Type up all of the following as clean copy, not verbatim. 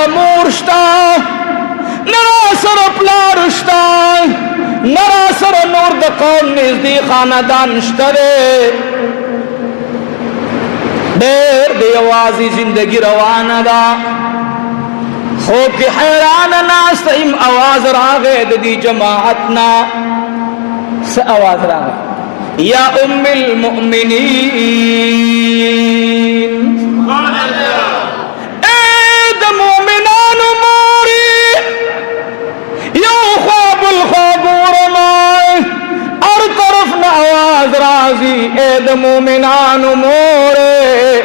سر مورشتا نرا سر پلارشتا نرا سر نور د قوم نزدی خاندان شتره دیر دی آوازی زندگی روانه دا خوب کی حیران ناس ام آواز راغے دی جماعتنا س آواز راغے یا ام المؤمنین اید مومنان موری یو خواب الخابور مائے اور طرف نا آواز رازی اید مومنان موری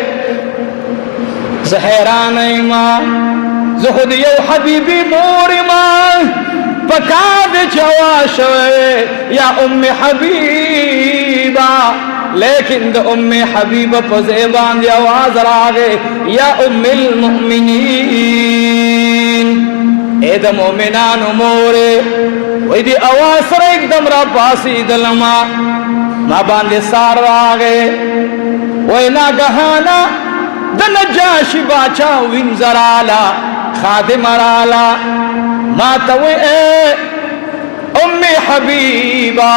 زہران ایمان زخد یو حبیبی موری مائے پکاد چواشوے یا ام حبیبہ لیکن دا ام حبیبہ پزیبان دی آواز راگے یا ام المؤمنین اے دا مومنان مورے وی دی آواز سر ایک دم را پاسی دلما ما باندے سار راگے وی نا گہانا دا نجاشی باچا وینزرالا خادم رالا ما توی اے ام حبیبہ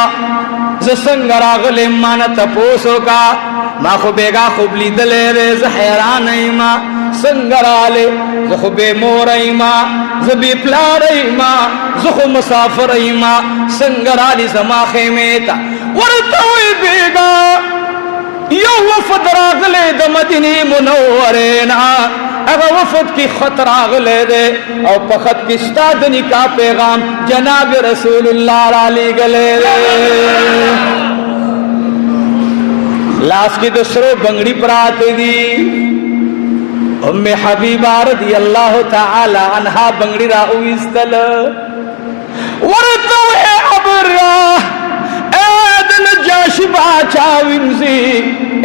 زسنگ راغل مانا تپوسو کا ما خو بیگا خوب لی دلے ریز حیران ایما سنگ رالے زخو بے مور ایما زبی پلار ایما زخو مسافر ایما سنگ رالی زما خیمیتا ورطوی بیگا یو وفد راغلے دا مدینی منورینا اگر وفد کی خط راغلے دے او پا خط کی ستادنی کا پیغام جناب رسول اللہ رالی گلے دے لاس کی دوسرو بنگڑی پراتے دی ام حبیبہ رضی اللہ تعالی عنہا بنگڑی راہو استل ورطو اے عبرہ اید نجاشی باچا وینزی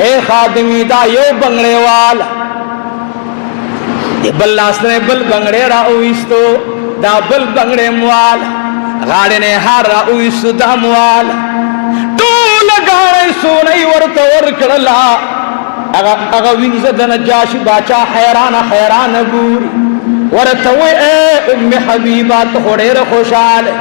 اے خادمی دا یو بنگڑے والا بل لاس نے بل بنگڑے راویستو دا بل بنگڑے موالا غاڑے نے ہار راویستو دا موالا طول گاڑے سونی ورطا ورکڑلا اگا وینزد نجاشی باچا حیران حیران بوری ورطوی اے ام حبیبہ تخوڑے رخوشالے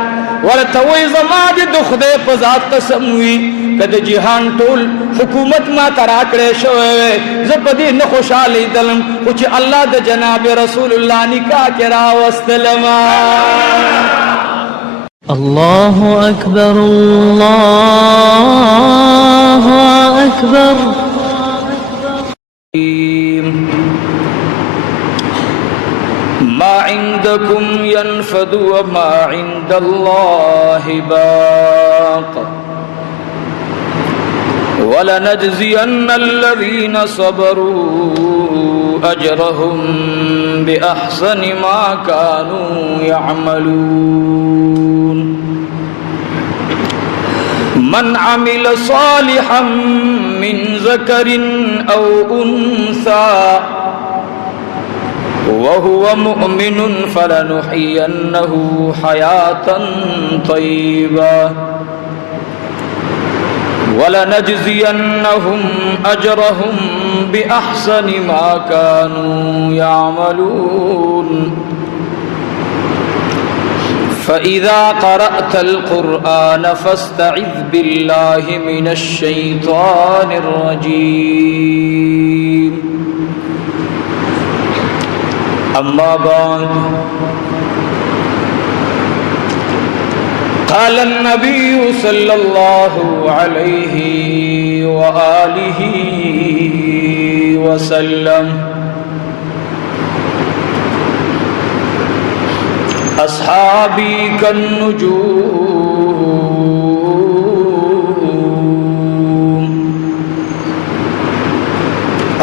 ورطوی زماد دخدے پزاد قسموی کد جہان طول حکومت ما تراکڑے شوئے زبدی نخوشالی دلم کچھ اللہ دا جناب رسول اللہ نکاح کرا وستلما اللہ اکبر اللہ اکبر ما عندكم ينفد وما عند الله باق ولنجزين الذين صبروا أجرهم بأحسن ما كانوا يعملون من عمل صالحا من ذكر أو أنثى وهو مؤمن فلنحيينه حياة طيبة ولنجزينهم أجرهم بأحسن ما كانوا يعملون فإذا قرأت القرآن فاستعذ بالله من الشيطان الرجيم أما بعد قال النبي صلى الله عليه وآله وسلم أصحابي كالنجوم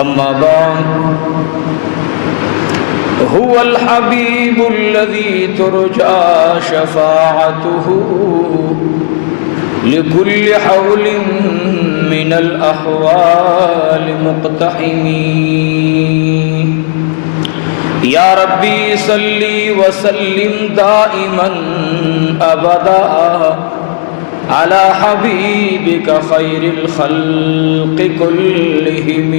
أما بعد هو الحبيب الذي ترجى شفاعته لكل حول من الأحوال مقتحمين يا ربي صل وسلم دائما أبدا على حبيبك خير الخلق كلهم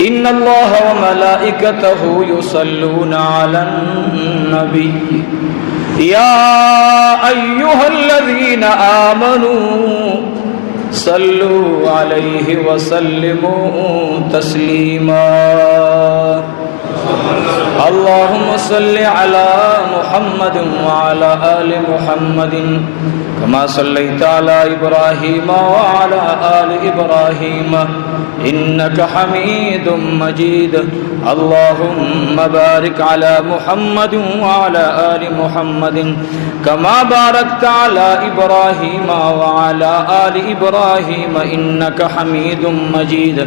إن الله وملائكته يصلون على النبي يا أيها الذين آمنوا صلوا عليه وسلموا تسليما اللهم صل على محمد وعلى آل محمد كما صليت على إبراهيم وعلى آل إبراهيم إنك حميد مجيد اللهم بارك على محمد وعلى آل محمد كما باركت على إبراهيم وعلى آل إبراهيم إنك حميد مجيد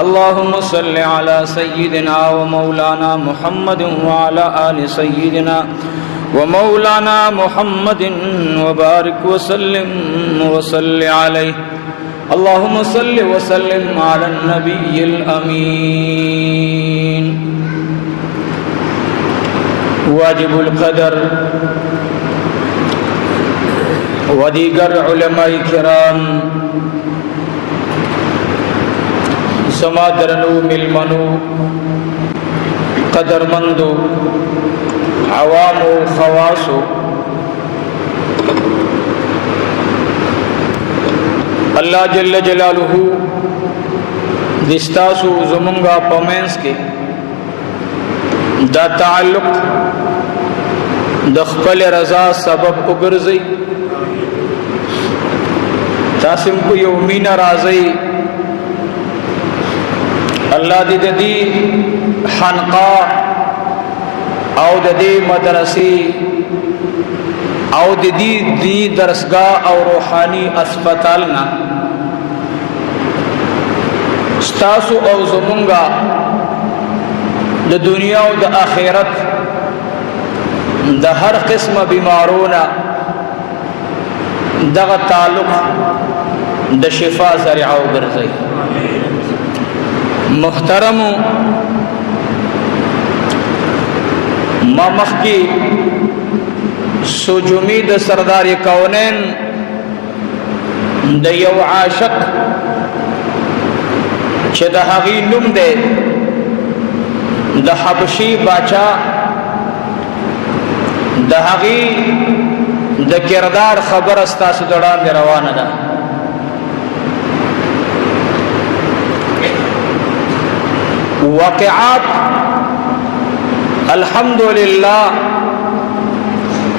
اللهم صل على سيدنا ومولانا محمد وعلى آل سيدنا ومولانا محمد وبارك وسلم وصل عليه اللهم صل وسلم على النبي الأمين واجب القدر وديگر علماء کرام سمادرنو ملمنو قدرمندو عوامو خواصو اللہ جل جلالہ دستاسو زمنگا پمینس کے دا تعلق دخپل رضا سبب اگرزی تاسم کو یومین رازی اللہ دی حنقا او دی مدرسی او دی درسگاہ او روحانی اسپتالنا ستاسو او زمونگا د دنیا او د آخرت د هر قسم بیمارونا دغه تعلق د شفا ذریعہ او ګرځي محترم ما مخکی سجومی د سردار کونین د یو عاشق چې د هغې نوم دی د حبشي باچا د هغې د کردار خبره ستاسو د وړاندې روانه ده واقعات الحمدلله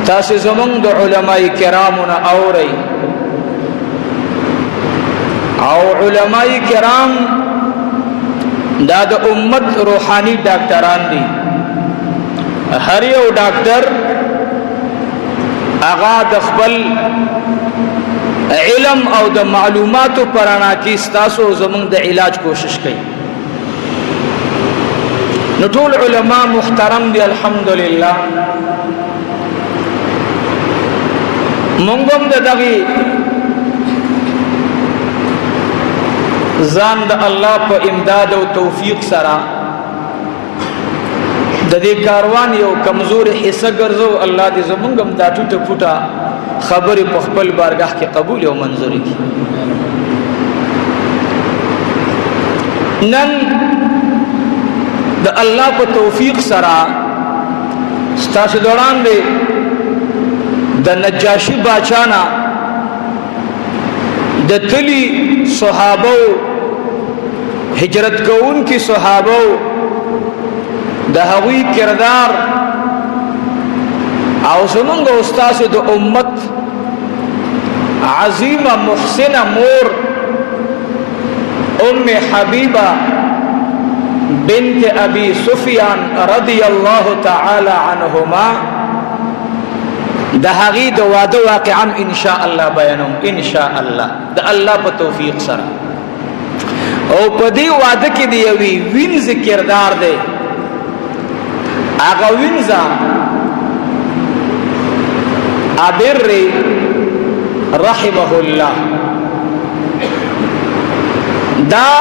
تاسو زمونږ د علماء کرامو نه اورئ او علماء کرام دا د امت روحانی ډاکټران دي هر یو ډاکټر هغه د خپل علم او د معلوماتو پرانا کې ستاسو زمونږ د علاج کوشش کوي نو ټول علما محترم دي الحمدلله مونږ هم دغه ځان د الله په امداد او توفیق سره د دې کاروان یو کمزور حصہ ګرځو الله دې زمونږ هم دا ټوټه پټه خبرې په خپل بارگاه کې قبول او منظور کړي نن د الله په توفیق سره ستاسو دوران دی د نجاشی باچانا د تلی صحابو هجرت کون کی صحابو د هغوی کردار او زمونږ استاد د امت عظیمه محسنه مور ام حبیبه بنت ابي سفيان رضي الله تعالى عنهما د هغې د واده واقعا ان شاء الله بیانوم ان شاء الله د الله په توفیق سره او په دې واده کې دی یوې وینځ کردار دی هغه وینځه ابر رحمه الله دا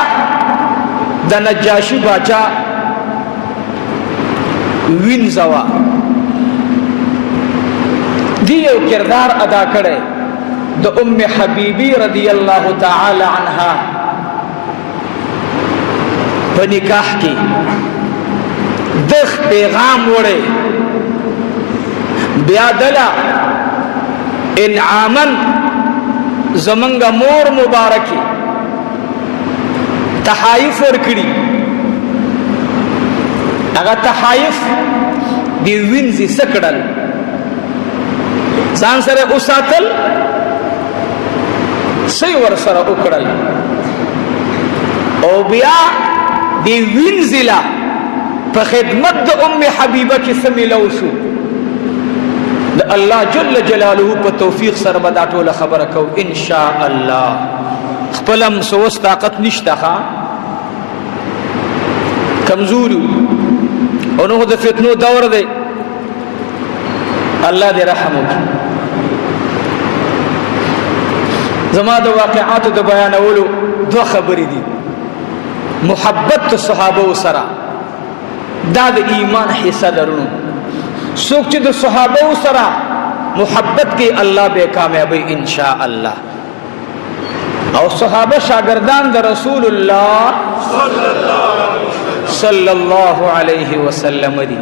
د نجاشی باچا وینځوا دی یو کردار ادا کړي د ام حبیبی رضی الله تعالی عنها په نکاح کې دغ پیغام وړي بیا دلا انعامن زمنګ مور مبارکي تحایف ورکړي هغه تحایف دی وینځي سکړل ځان سره اوساتل سي ور سره وکړل او بیا دی وینځلا په خدمت د ام حبیبه کې سملو شو د الله جل جلاله په توفیق سره به دا ټوله خبره کو ان شاء الله خپلم سوس طاقت نشته ها کمزوري او نو د فتنو دور دی الله دې رحم وکړي زما د واقعاتو د بیانولو دوه خبرې دي محبت صحابه سره دا د ایمان حصہ درونو څوک چې د صحابه سره محبت کې الله به کامیابی ان شاء الله او صحابه شاګردان د رسول الله صلی الله علیه وسلم دي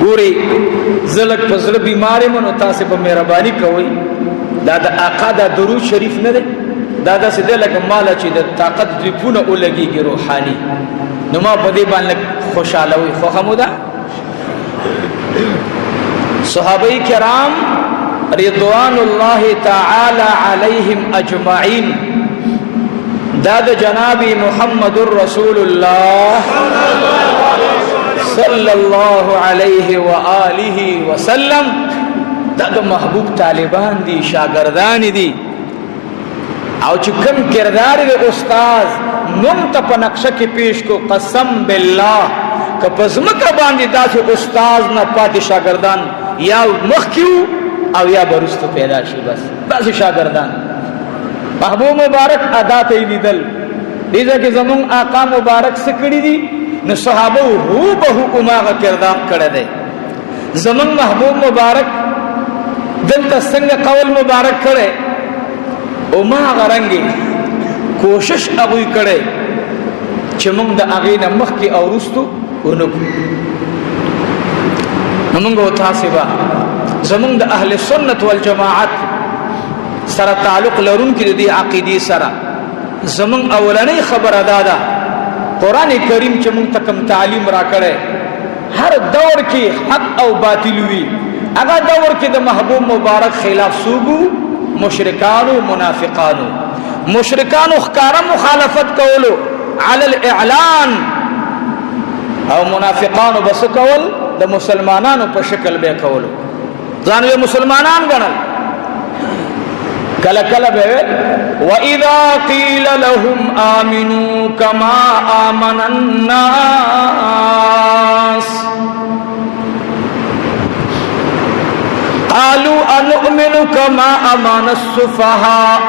ګوري زلک پزړه بیمارې مونږ تاسو په مهرباني کوئ دا د آقا د درود شریف نه ده دا د سده لکه مال چې د طاقت دی پونه ولګيږي روحاني نو ما په دې باندې خوشاله وي خو همدا صحابه کرام رضوان الله تعالی علیهم اجمعین دا د جناب محمد رسول الله صلی الله علیه و آله وسلم دا د محبوب طالبان دي شاګردان دي او چې کوم کردار د استاد نوم ته په نقشه کې پیش کو قسم بالله که پزمکه باندې داسې استاد نه پاتې شاګردان یا مخکیو او یا برستو پیدا شي بس داسې شاګردان محبوب مبارک ادا ته لیدل دې ځکه زمون آقا مبارک سکړي دي نو صحابه هو به کومه کردار کړه دي زمون محبوب مبارک دلته څنګه قول مبارک کړي او ما غرنګي کوشش ابوي کړي چې موږ د اغې نه مخکې او وروستو ونکو موږ او تاسو به زموږ د اهل سنت والجماعت سره تعلق لرونکي د دې عقيدي سره زموږ اولنۍ خبره ده قران کریم چې موږ تکم تعلیم را کړي هر دور کې حق او باطل وي هغه دور کې د محبوب مبارک خلاف سوګو مشرکانو منافقانو مشرکانو ښکارا مخالفت کولو علی الاعلان او منافقانو بس کول د مسلمانانو په شکل به کولو ځان یې مسلمانان ګڼل کله کله به واذا قيل لهم امنوا كما امن الناس قالوا انؤمن كما امن السفهاء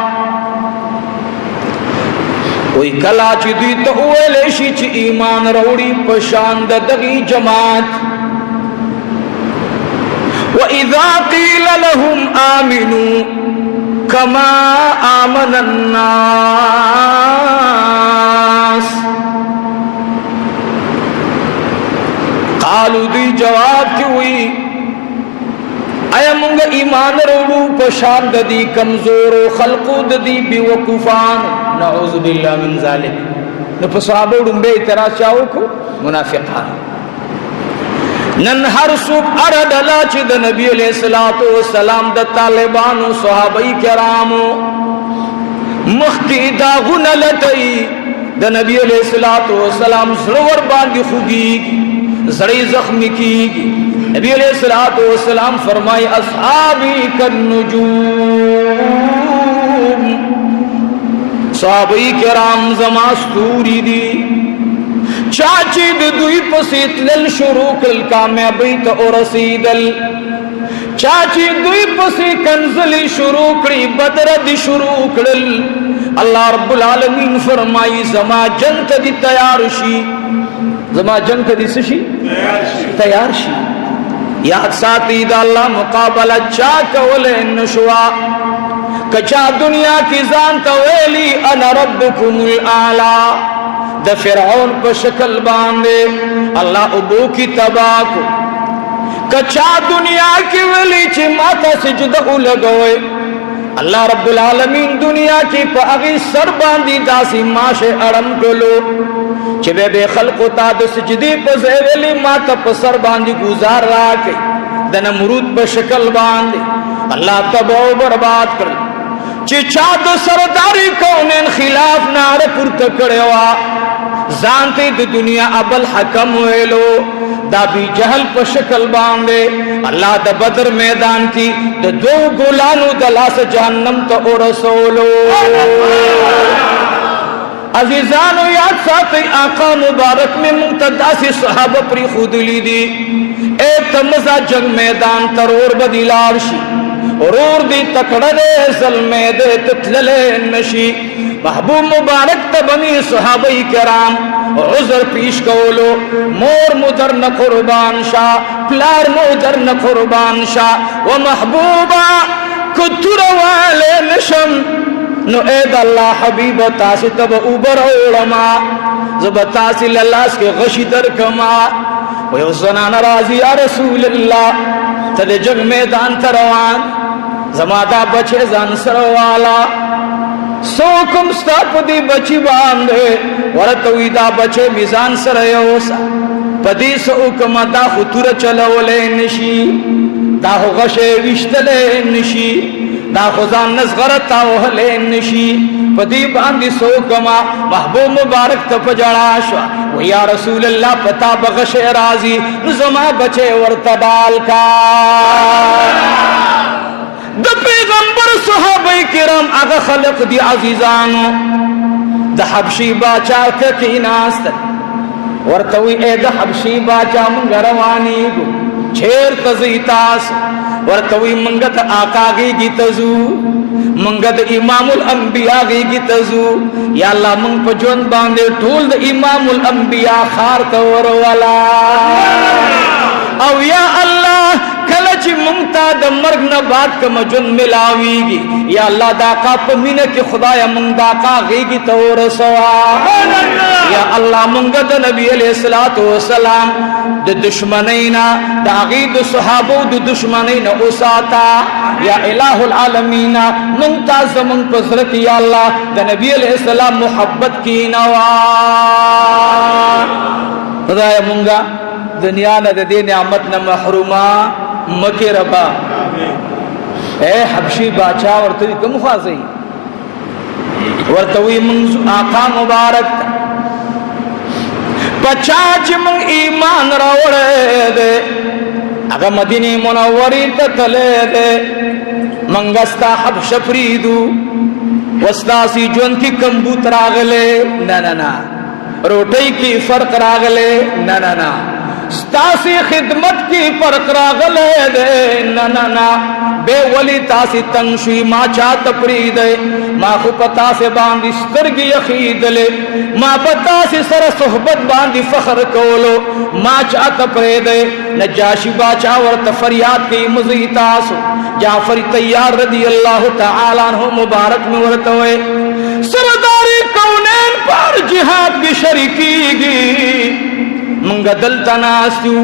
وی کلا چې دوی ته ویل شي چې ایمان وروړي په شان د دغه جماعت واذا قيل لهم امنوا كما امن الناس قالوا دوی جواب کوي ایا مونږ ایمان وروړو په شان د دې کمزور خلقو د دې بیوقوفان نعوذ بالله من ذلک نو په صحابه ډمبه اعتراض چاو کو منافقان نن هر څوک اردلا چې د نبی علیہ الصلوۃ والسلام د طالبانو صحابه کرامو مخکې دا غن لټي د نبی علیہ الصلوۃ والسلام زړور باندې خوږي زړی زخمی کیږي نبی علیہ الصلوۃ والسلام فرمائے اصحابی کالنجوم صحابہ کرام زما ستوری دی چاچی د دوی پسې تلل شروع کړل کامیابی ته ورسیدل چاچی دوی پسې کنزلی شروع کړی بدر دی شروع کړل الله رب العالمین فرمایي زما جنگ ته دی تیار شي زما جنگ ته دی شي تیار شي یاد ساتي دا الله مقابله چا کول نشوا کچا دنیا کی ځان ته ویلی انا ربکم الاعلى د فرعون په شکل باندې الله ابو کی تباہ کو کچا دنیا کی ولی چې ماته سجده ولګوي الله رب العالمین دنیا کی په هغه سر باندې داسې ماشه اړم کولو چې به خلق تا د سجدي په ځای ویلي ماته په سر باندې گزار راکې د نمرود په شکل باندې الله تباہ و برباد کړ چې چا د سرداری کونن خلاف ناره پورته کړو ځانته د دنیا ابل حکم ویلو دا بی جہل په شکل باندې الله د بدر میدان کی د دو ګلانو د لاس جهنم ته ورسولو عزیزانو یاد ساتي آقا مبارک میں مقتداسی صحابه پری خود لیدی اے تمزا جنگ میدان ترور بدیلار شي اور دی تکڑه دے ظلمے دے تتللے نشی محبوب مبارک تبنی صحابہ کرام عذر پیش کولو مور مدر نہ قربان شاہ پلار مدر نہ قربان شاہ و محبوبہ کتر والے نشم نو اید اللہ حبیب تاسی تب اوبر علماء زب تاسی للاس کے غشی در کما ویو زنان راضی یا رسول اللہ تد جگ میدان تروان زمادہ بچے زان سروالا سوکم ستا پدی بچی باندے ورطوی دا بچے میزان سریوسا پدی سوکم دا خطور چلولے نشی دا غشے وشتلے نشی دا خزان نزغرتا وحلے نشی پدی باندی سوکما محبوب مبارک تپ جڑاشوا و یا رسول اللہ پتا بغشے رازی زما بچے ورطبال کا د پیغمبر صحابہ کرام اغا خلق دی عزیزانو د حبشی باچا ککی ناست ورطوی اے د حبشی باچا منگ روانی گو چھیر تزیتاس ورطوی منگت آقا گی گی تزو منگت امام الانبیاء گی گی تزو یا اللہ منگ پا جون باندے ٹھول د امام الانبیاء خار تور والا او یا اللہ کلچ منگتا دا مرگ نبات کم جن ملاویگی یا اللہ داقا پا مینہ کی خدایا منگ داقا غیگی تور سوا یا اللہ منگ دا نبی علیہ السلام دا دشمنینا دا غید صحابو دا دشمنینا اساتا یا الہ العالمین منگتا زمن پزرک یا اللہ دا نبی علیہ السلام محبت کی نوا خدایا منگا دنیا نہ دے نعمت نہ محروما مکے ربا اے حبشی باچا ورطوی کم خوازی ورطوی منزو آقا مبارک پچاچ منگ ایمان روڑے دے اگا مدینی منوری تتلے دے منگستا حبش فریدو وستاسی جون کی کمبوت راغلے نا روٹی کی فرق راغلے نا ستاسی خدمت کی فرق راغلے دے نا بے ولی تاسی تنشوی ما چاہت پریدے ما خو پتا سے باندی سترگی یخید لے ما پتا سے سر صحبت باندی فخر کولو ما چاہت پریدے نجاشی باچا ورت فریاد کی مزی تاسو جعفر تیار رضی اللہ تعالیٰ عنہ مبارک میں ورتوئے سرداری کونین پر جہاد کی شریکی گی منگا دل تناسیو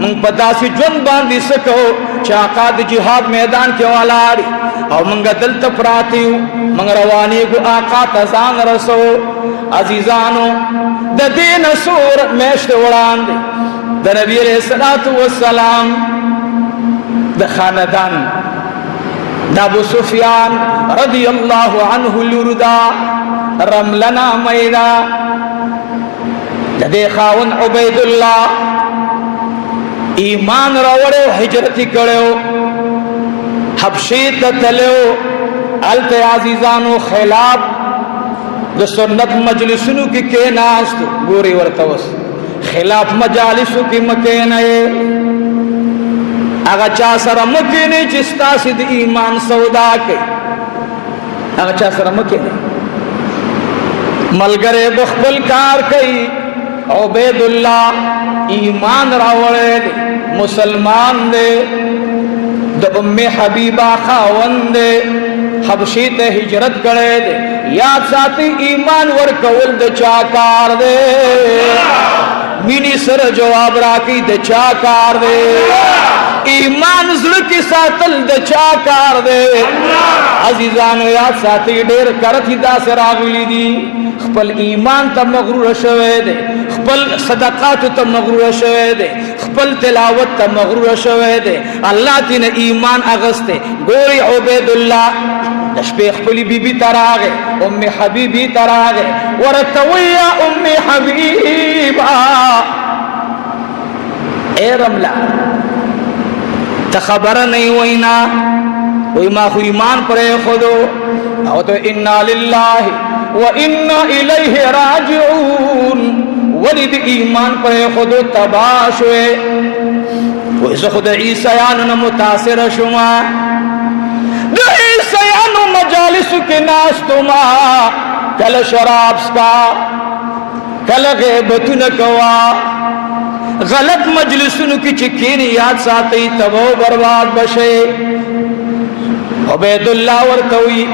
منگ پتا سی جون باندی سکو چاقاد جہاد میدان کے والاری اور منگا دل تپراتیو منگ روانی کو آقا تزان رسو عزیزانو دا دین سور میشت وران دے دا نبی علیہ السلام دا خاندان دا ابو سفیان رضی اللہ عنہ لردا رملنا میدا دے خاون عبیداللہ ایمان روڑے حجرتی کرے حبشیت تلیو علت عزیزانو خیلاب دا سنت مجلسنو کی کیناستو گوری ورطوس خلاف مجالسو کی مکینے اگا چا سر مکینے چستا سید ایمان سودا کے اگا چا سر مکینے ملگرے بخبل کار کئی عبیداللہ ایمان راوڑے دے مسلمان دے دا ام حبیبہ خاون دے حبشی ته هجرت کړي دي یاد ساتي ایمان ورکول د چا کار دی مینی سره جواب راکې د چا کار دی ایمان زړه کې ساتل د چا کار دی عزیزانو یاد ساتي ډېر کرتی داسې راغلي دي خپل ایمان ته مغرور شوی دی خپل صدقات ته مغرور شوی دی خپل تلاوت ته مغرور شوی دی الله تینا ایمان اغسته ګوري عبید الله د شپې خپل بیبي تراغه ام حبیبی تراغه ورته یا ام حبیبا اے رملا ته خبر نه وینا وای ما خو ایمان پرې خودو او ته انا لله وانا الیه راجعون ولید ایمان پرې خودو تباشوه وای زه خود عیسیانو متاثر شوما د عیسیانو مجالس کې ناستما کل شراب سکا کل غیبتونه کوا غلط مجلسونو کی چکین یاد ساتي تبو برباد بشي عبید الله ورتوي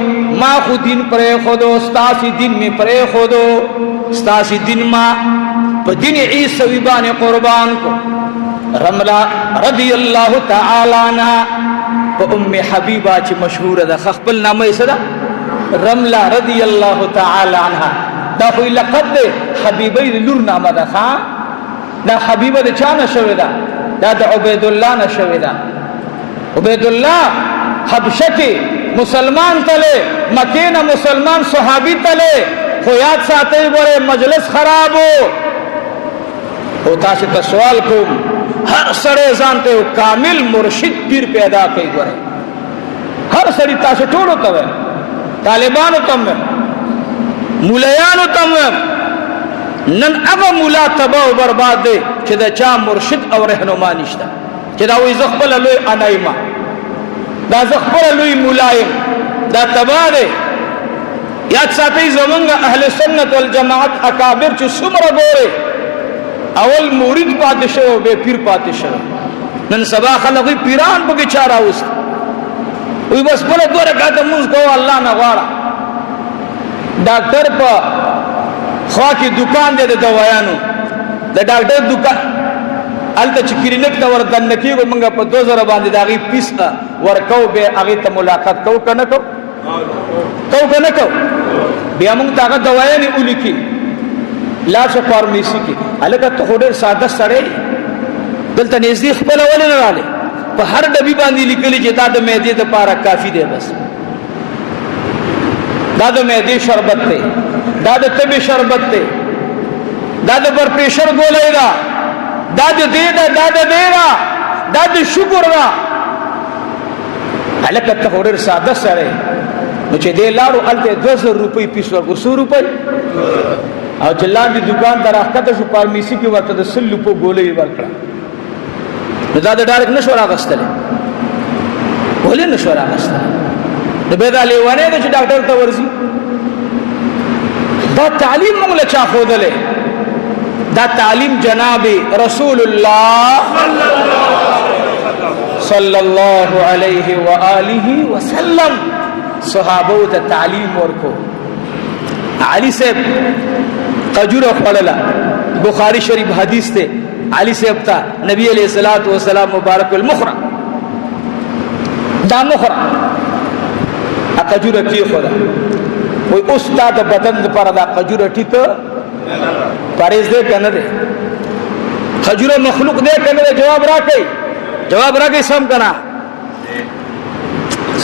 ما خو دین پرې خودو استاسی دین می پرې خودو استاسی دین ما په دین عیسوی باندې قربان کو رملا رضی الله تعالی عنها په ام حبیبه چې مشهور ده خپل نامه یې صدا رملا رضی الله تعالی عنها دا خو لقب ده حبیبه لور نامه ده ښا دا حبیبه د چا نشوي ده دا د عبید الله نشوي ده عبید الله حبشه کې مسلمان تله مکه نه مسلمان صحابي تله خو یاد ساتي ګوره مجلس خرابو او تاسو ته سوال کوم هر سره ځانته کامل مرشد پیر پیدا کوي ګوره هر سړی تاسو ټولو ته طالبانو ته مولایانو ته نن هغه مولا تباہ و برباد دی چې دا چا مرشد او رهنما نشته چې دا وې زخبل لوی انایما دا زخبل لوی مولایم دا تباہ دی یاد ساتي زمونږ اهل سنت والجماعت اکابر چې څومره ګوره اول مرید پاتې شو به پیر پاتې شو نن سبا خلک پیران په چا راوست وي بس بل ګوره کاته موږ کو الله نه غواړه ډاکټر په خوا کې دکان دی د دوايانو د ډاکټر دکان الته چې کلینیک ته وردن کېږي موږ په 2000 باندې داغي پیس ورکو به هغه ته ملاقات کو کنه کو بیا موږ داغه دوايانې ولیکي لاشه فارمیسی کې الګا ته هډر ساده سړی دلته نږدې خپل ولې نه رااله په هر ډبي باندې لیکلي چې دا د معدې لپاره کافی دی بس دا د معدې شربت دی دا د تبي شربت دی دا د بر پریشر ګولې دا دا د دې دا د شکر دا الګا ته هډر ساده سړی نو چې دې لارو الته 200 روپۍ پیس ورکو 100 روپۍ او جلان دی دکان در اخته شو فارمیسی کې ورته د 100 روپو ګولې ورکړه نو دا د ډایرک نشو راغستله ولې نشو راغستله د به دا لیوانه د ډاکټر ته ورزي دا تعلیم موږ له چا خودله دا تعلیم جناب رسول الله صلی الله علیه و آله وسلم صحابو ته تعلیم ورکو علی صاحب قجوره خللا بخاری شریف حدیث ته علی صاحب ته نبی علیہ الصلوۃ والسلام مبارک المخرا دا مخرا قجوره کی خدا وای استاد بدن پر دا قجوره ټیک پاریز دې کنه دې قجوره مخلوق دې کنه جواب راکې سم کنا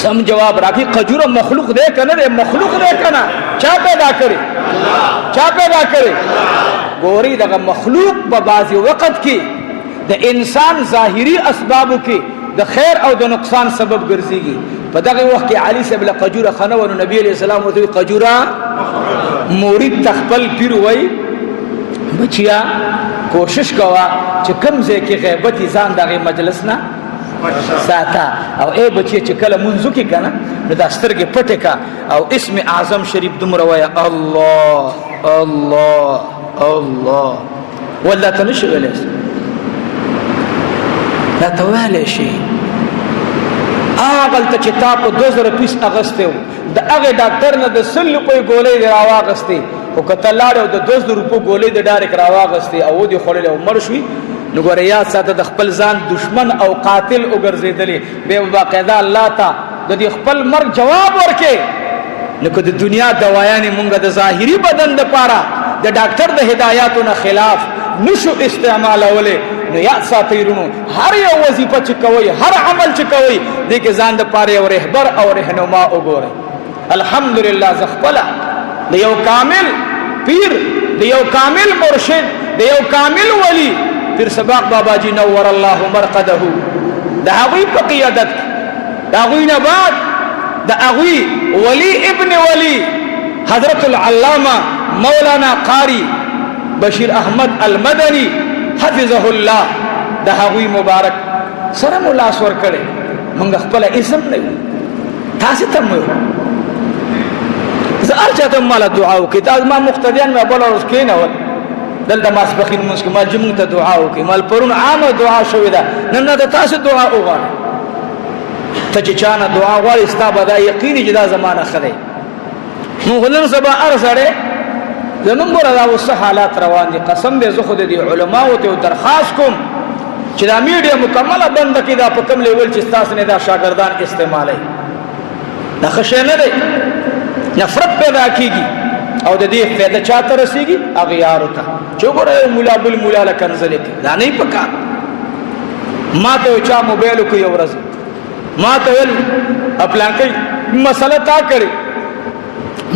سم جواب راکې قجوره مخلوق دې کنه مخلوق دې کنه چا پیدا کړي ګوري دغه مخلوق په بعضي وخت کې د انسان ظاهري اسبابو کې د خیر او د نقصان سبب ګرځيږي په دغه وخت کې علي صاحب له قجوره خنو نبی عليه السلام ورته قجوره مرید تخپل پیر وای بچیا کوشش کوا چې کم ځای کې غیبت ځان دغه مجلس نه ساته او اے بچی چې کله منځو کې کنه نو دا سترګې پټه کا او اسم اعظم شریف دومره وای الله الله الله ولا تنشغل لا توالي شيء هغلته چې تا په 2000 پیس اغسته و د هغه ډاکټر نه د 100 روپۍ ګولۍ راواغستې او کته لاړ د 200 روپۍ ګولۍ د ډایرک راواغستې او دې خړلې او مړ شوی نو ګوره یاد ساته د خپل ځان دشمن او قاتل وګرځېدلې به باقاعده الله ته د دې خپل مرګ جواب ورکې نو که د دنیا دوايانې مونږ د ظاهري بدن د پاره د ډاکټر د هدایاتو نه خلاف نشو استعمالولې نو یاد ساتئ رونو هر یو وظیفه چې کوي هر عمل چې کوي دې کې ځان د پاره یو رهبر او رهنما وګورئ الحمدلله زخپلا د یو کامل پیر د یو کامل مرشد د یو کامل ولی پیر سباق بابا جی نور الله مرقده د هغوی په قیادت د هغوی نه بعد د هغوی ولی ابن ولی حضرت العلامه مولانا قاری بشیر احمد المدنی حفظه الله د هغوی مبارک سره ملاس ور کړي موږ خپل اسم نه تاسو ته مو زه ارچته مال دعا وکي تاسو ما مقتدیان مې بل ورس کینه ول دلته ماسبخین موږ ما جمعه ته دعا وکي مال پرون عامه دعا شوې ده نن نه تاسو دعا وغواړئ ته چې چانه دعا غواړي ستا به دا یقیني چې دا زمانه خده موږ نن سبا ارسره زمون ګره دا اوس حالات روان دي قسم دې زه خود دې علماو ته درخواست کوم چې دا میډیا مکمله بند کړي دا په کوم لیول چې تاسو نه دا شاګردان استعمالي دا خشه نه دی نفرت پیدا کیږي او د دې فائدہ چاته رسیږي اغیار ته چوغره مولا بل مولا لکنزل کې دا نه پکا ما ته چا موبایل کو یو ورځ ما ته ول خپلان کې مسله تا کړي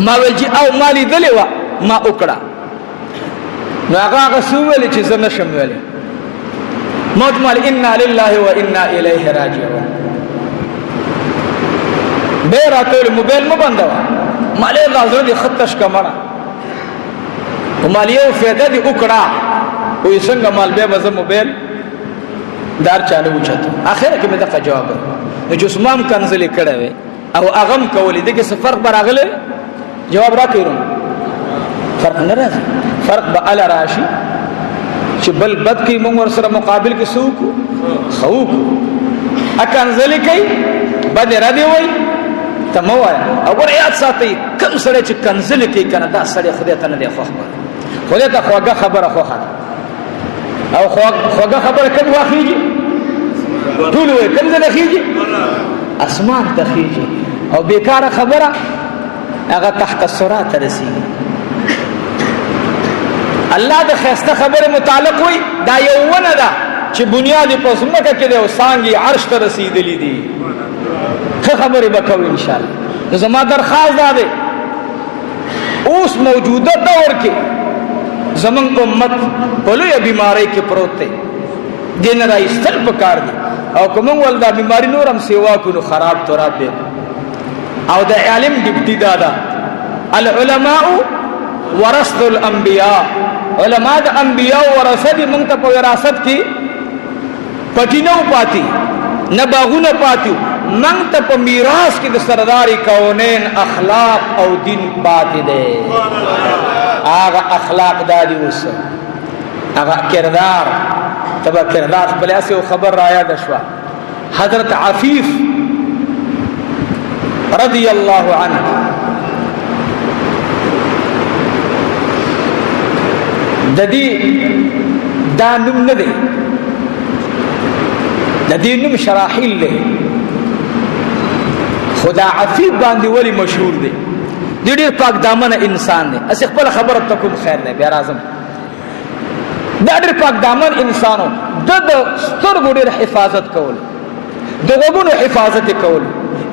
ما ول چې او مالی دلوا ما وکړه نو هغه سوول چې زه نشم ویلې موت مال انا لله وانا الیه راجعون به راته موبایل مو بندوا مالې غازو دي خطش کمره مالیو فائدہ دي وکړه وې څنګه مال به مزه موبایل دار چالو وچته اخر کې مې دغه جواب نو چې اسمام کنزلې کړه او اغم کولې دغه سفر براغله جواب راکړم فرق نه راځي فرق به ال راشي چې بل بد کې موږ ور سره مقابل کې سوق خوق اکنزلې کوي بد را دی وای تموای او ور یاد ساتي کم سره چې کنزلې کوي کنه دا سره خدای ته نه دی خوښ خدای ته خوګه خبره خوخه او خوګه خبره کوي واخیږي ټول وای کنزلې خيږي اسمان ته خيږي او بیکاره خبره هغه تحت الصراط رسیږي الله د خسته خبره متعلق وي دا یو ونه ده چې بنیاد په سمکه کې ده او سانګي عرش ته رسیدلې دي خبره وکړو ان شاء الله زما درخواست ده اوس موجوده دور کې زمون امت په لوی بیماری کې پروت دی دین راځل پکار دي او کوم ول دا بیماری نورم سیوا کو خراب تراب دي او د علم ډیپټي دادا العلماء ورثه الانبیاء علماء د انبیاء ورثه دي مونږ ته په وراثت کې پټینو پاتې نه باغونه پاتې مونږ ته په میراث کې د سرداري کونین اخلاق او دین پاتې دي هغه اخلاق دادي اوس هغه کردار تبع کردار بل اسه خبر را یاد شو حضرت عفیف رضی الله عنه د دې دا نوم نه دی د دې نوم شراحیل دی خدا عفیف باندې ولی مشهور دی ډېر پاک دامن انسان دی اس خپل خبره تکم خیر دی بیا راځم دا ډېر پاک دامن انسانو د سترګو ډېر حفاظت کول د وګونو حفاظت کول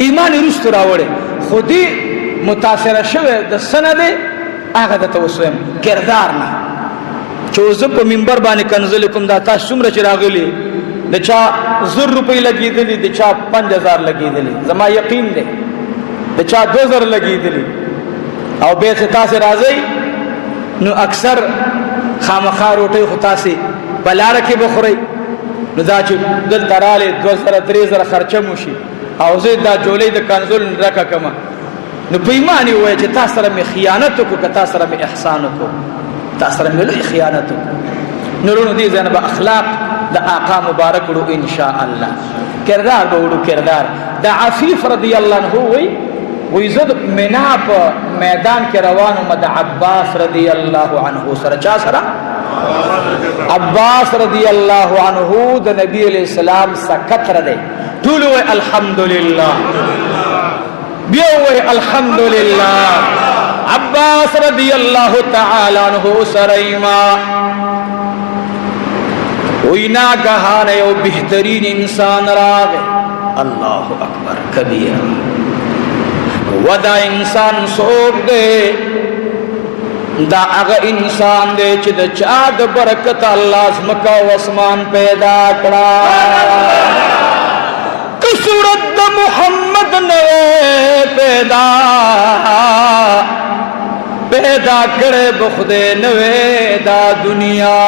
ایمان رست راوړي خودي متاثر شوه د سند هغه د توسم کردار نه چوزه په منبر باندې کنزل کوم دا تاسو څومره چې راغلي د چا 100 روپۍ لګیدلې د چا 5000 لګیدلې زما یقین دی د چا 2000 لګیدلې او به تاسو راځي نو اکثر خامخا روټي خو تاسو بلاره کې بخوري نو دا چې دل تراله 2000 3000 خرچه موشي او زه دا جولې د کنزل راکا کما نو بېمانه وای چې تاسو سره می خیانت کو که تاسو سره می احسان کو تاسو سره می لوی خیانت نورونو دي ځنه به اخلاق د آقا مبارک ورو ان شاء الله کردار به وړو کردار د عفیف رضی الله عنه وی زد منا په میدان کې روانو د عباس رضی الله عنه سره. چا سره؟ عباس رضی الله عنه د نبی علیہ السلام سکتر دی. ټول وی الحمدللہ، بیا وی الحمدللہ. عباس رضی اللہ تعالی عنہ سریما وی ناگہان یو بہترین انسان راغ. اللہ اکبر کبیر. ودا انسان سوک دے، دا اغا انسان دے چی دا چاد برکت اللہ زمکا و اسمان پیدا کرا. کسورت دا محمد نوے پیدا کرے بخدے نوے دا دنیا.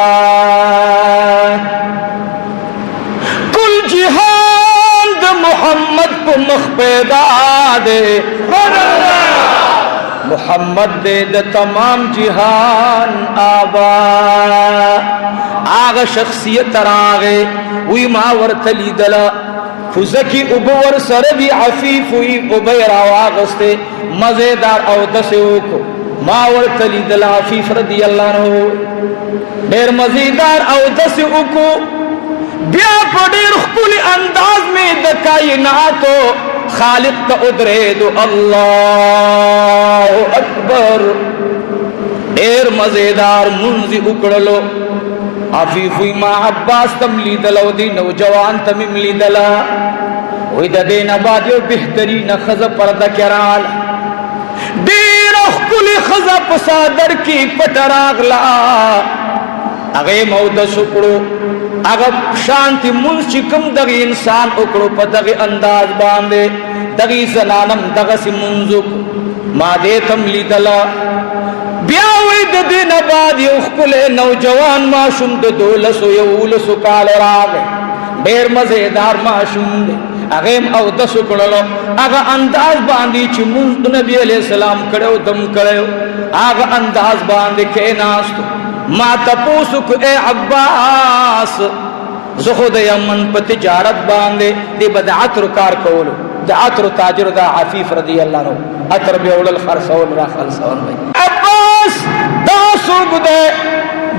کل جہان دا محمد کو مخ پیدا دے، محمد دے دا تمام جہان آبا. آغا شخصیت راغے وی ماور تلی دلا فزکی ابور سردی عفیف وی ابی راواغستے مزیدار او دسیو کو ماور تلی دلا عفیف رضی اللہ عنہ دیر مزیدار او دسیو کو بیا پڑیر خپل انداز میں دکائناتو خالق تا ادریدو اللہ اکبر. دیر مزیدار منزی اکڑلو عفیفوی ما عباس تم لیدلو دی نوجوان تمیم لیدلا وی دا دین آبادیو بہترین خز پردہ کرال دیر اخکلی خز پسادر کی پتراغلا اگے مود سکڑو اگر شانتی منز چکم دغی انسان اکڑو پا دغی انداز باندے دغی زنانم دغسی منزک ما دیتم لیدلا بیاوی دا دین آبادی اخکل نوجوان معشوم دا دولسو یولسو کال راگے دیر مزیدار معشوم دے اغیم او دسو کڑلو اگا انداز باندی چی منز نبی علیہ السلام کڑو دم کڑو اگا انداز باندی کے ناستو ما تپوسو کو اے عباس زخود یمن پا تجارت باندے دی با دا عطر کار کولو دا عطر تاجر دا عفیف رضی اللہ عنہ عطر بیولل خرسول را خلسول بھئی. عباس دا سوک دے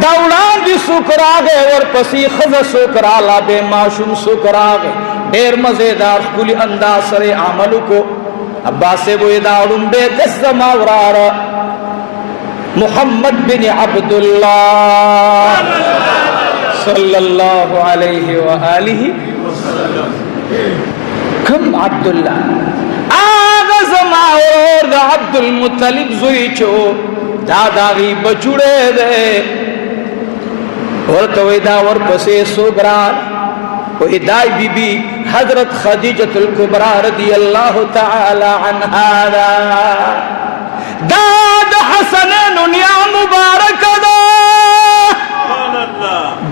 داولان دی سوکر آگے اور پسی خز سوکر آلا بے معشوم سوکر آگے دیر مزیدار کلی انداز سر عملو کو. عباس سے وہ داولن بے دس ماورارا محمد بن عبداللہ صلی اللہ علیہ وآلہ کم عبداللہ آغاز ماور دا عبدالمطلب زوی چو داداغی بچوڑے دے ورطوی داور پسے سوگران وی دائی بی بی حضرت خدیجت الکبرى رضی اللہ تعالی عنہا داد حسنین نیا مبارک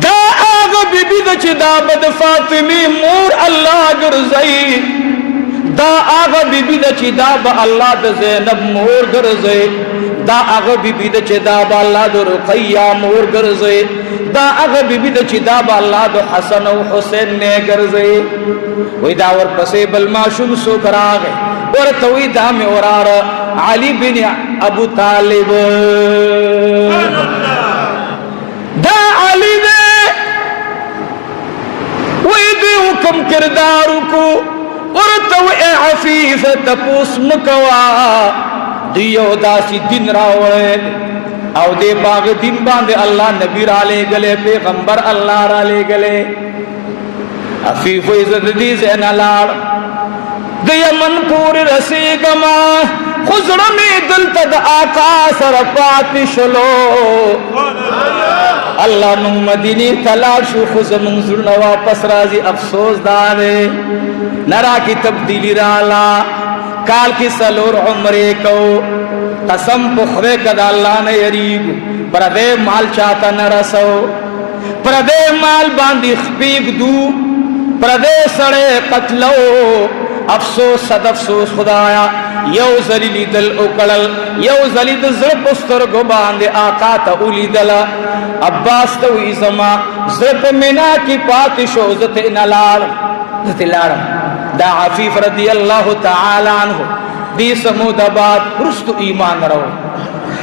دا آغا بی بی دا چی دا بد فاطمی مور اللہ گرزئی دا آغا بی بی دا چی دا با اللہ دا زینب مور گرزئی دا آغا بی بی دا چی دا با اللہ دا رقیہ مور گرزئی دا آغا بی بی دا چی دا با اللہ دا حسن و حسین نے گرزئی وی دا ور پسے بالماشم سو کراغے ورطوی دا میں ورارا علی بن ابو طالب دا علی دے وی دے حکم کردارو کو ورطو اے عفیف تپوس مکوا دیو داسی دن راوڑے او دے باغ دن باندے اللہ نبی را لے گلے پیغمبر اللہ را لے گلے عفیف عزت دی زین لار دی من پور رسی گما خزرمی دلتد آقا سر پاتی شلو اللہ من مدینی تلاشو خزمون زرن واپس رازی افسوس دارے نرا کی تبدیلی رالا کال کی سلور عمرے کو قسم پخرے کدا اللہ نے یریب پردے مال چاہتا نرسو پردے مال باندی خپیق دو پردے سڑے قتلو افسوس صد افسوس خدایا یو زلیلی دل اکڑل یو زلی دل زرپ استرگو باندے آقا تا اولی دلا عباس توی زما زرپ منا کی پاتی شوزت نلال زتلارم دا عفیف رضی اللہ تعالی عنہ دی سمود آباد رستو ایمان رو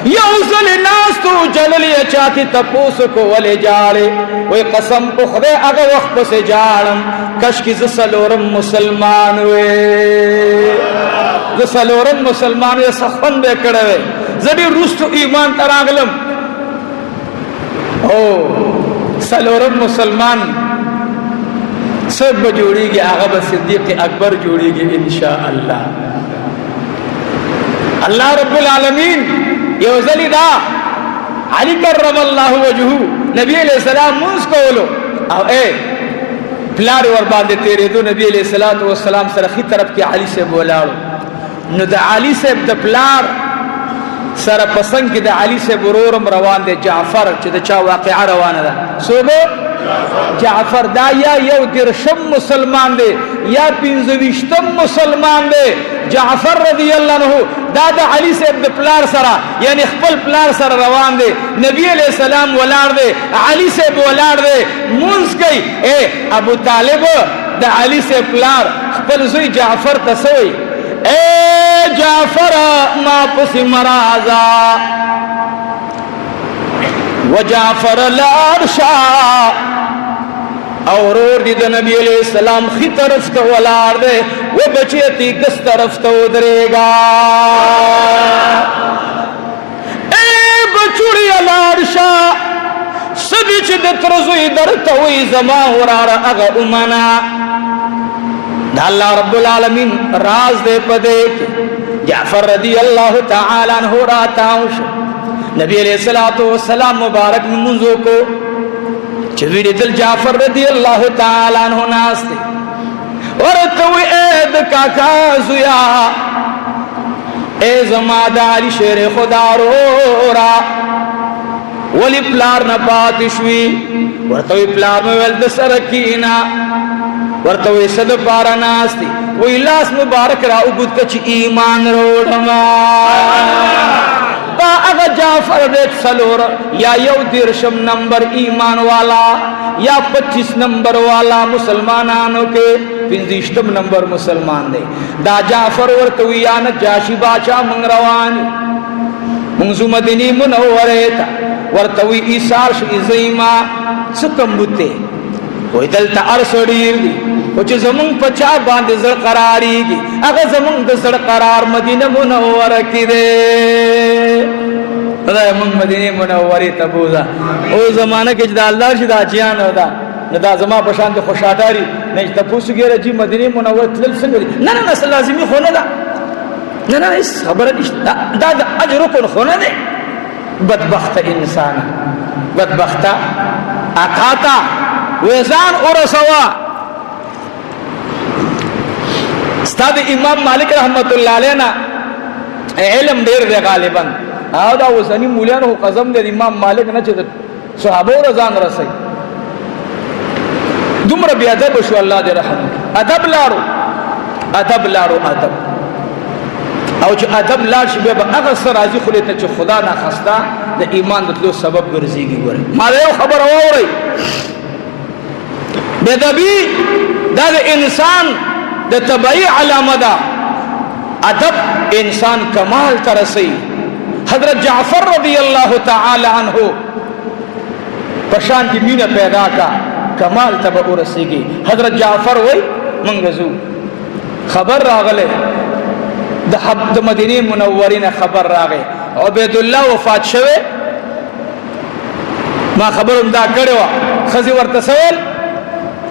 یوزل ناس تو جللی چاہتی تپوس کو ولی جارے وی قسم کو خدے اگا وقت سے جارم کشکی زسلورم مسلمان وے زسلورم مسلمان وے سخن بے کڑے وے زبی رستو ایمان تراغلم او سلورم مسلمان سب جوڑی گی آغا صدیق اکبر جوڑی گی انشاءاللہ اللہ رب العالمین یوزلی دا علی کرم اللہ وجہو نبی علیہ السلام منس کولو او اے پلار ورباندے تیرے دو نبی علیہ السلام سرخی طرف کی علی سے بولاڑو نو دا علی سے دا پلار سر پسنگ کی دا علی سے برورم روان دے جعفر چی دا چا واقعہ روان دا سوگو جعفر دا یا یو درشم مسلمان دے یا پینزویشتم مسلمان دے جعفر رضی اللہ عنہ دا علی سے ابن پلار سرا یعنی خپل پلار سر روان دے نبی علیہ السلام ولار دے علی سے ولار دے منز گئی اے ابو طالب دا علی سے پلار خپل زوی جعفر تسوئی اے جعفر ما پسی مرازا و جعفر لارشا اور دی دا نبی علیہ السلام خی طرف تا ولار دے وہ بچیتی کس طرف تا ادرے گا اے بچوڑی لارشا سبیچ دترزوی در توی زمان ورار اغا امانا دا اللہ رب العالمین راز دے پدے جعفر رضی اللہ تعالیٰ عنہ راتاؤش نبی علیہ السلام مبارک منزو کو چویر دل جعفر رضی اللہ تعالیٰ عنہ ناستے ورطوی اید کاکا زویا اے زماداری شیر خدا رورا ولی پلار نپاتشوی ورطوی پلار مولد سرکینا ورطوی صد پارا ناستی وی لاس مبارک را اگد کچ ایمان روڑما با اگا جعفر دیت سلور یا یو درشم نمبر ایمان والا یا 25 نمبر والا مسلمانانوں کے 25 نمبر مسلمان دے دا جعفر ورطوی یا نجاشی باچا منگ روانی منزو مدنی منوریتا ورطوی ایسار شئی زیمہ سکم بوتے کوئی دلتا عرص دیر دی وچ زمون پچا باندې زړه قراریږي هغه زمون د زړه قرار مدینه منوره کې ده خدای موږ مدینه منوره ته بوزا او زمانہ کې د الله شي د اچیان ودا نه دا زما په شان د خوشاټاری نه ته پوسګره چې مدینه منوره تل څنګه نه نه اصل لازمي خو نه ده نه نه هیڅ خبره نشته دا د اجر کو خو نه ده بدبخت انسان بدبخت اقاتا وزان ورسوا استاد امام مالک رحمت اللہ علیہ نا علم دیر دے غالباً دا وزنی مولیان ہو قضم دے امام مالک نا چھے صحابہ رضان رسائی دمر بی ادب شو اللہ دے رحمت ادب لارو ادب لارو ادب او چھے ادب لار شی بے با اغسر رازی خلیتا چھے خدا نا خستا دے ایمان دتلو سبب گرزی گی گوری مالا یو خبر ہوا رہی بے دبی دا دے انسان دا طبعی علامہ دا ادب انسان کمال ترسی حضرت جعفر رضی اللہ تعالی عنہ پشان کی مینہ پیدا کا کمال تبع رسی گی حضرت جعفر وی منگزو خبر راغلے دا مدینی منورین خبر راغے عبید اللہ وفات شوے ما خبرم دا کروا خزی ورتسول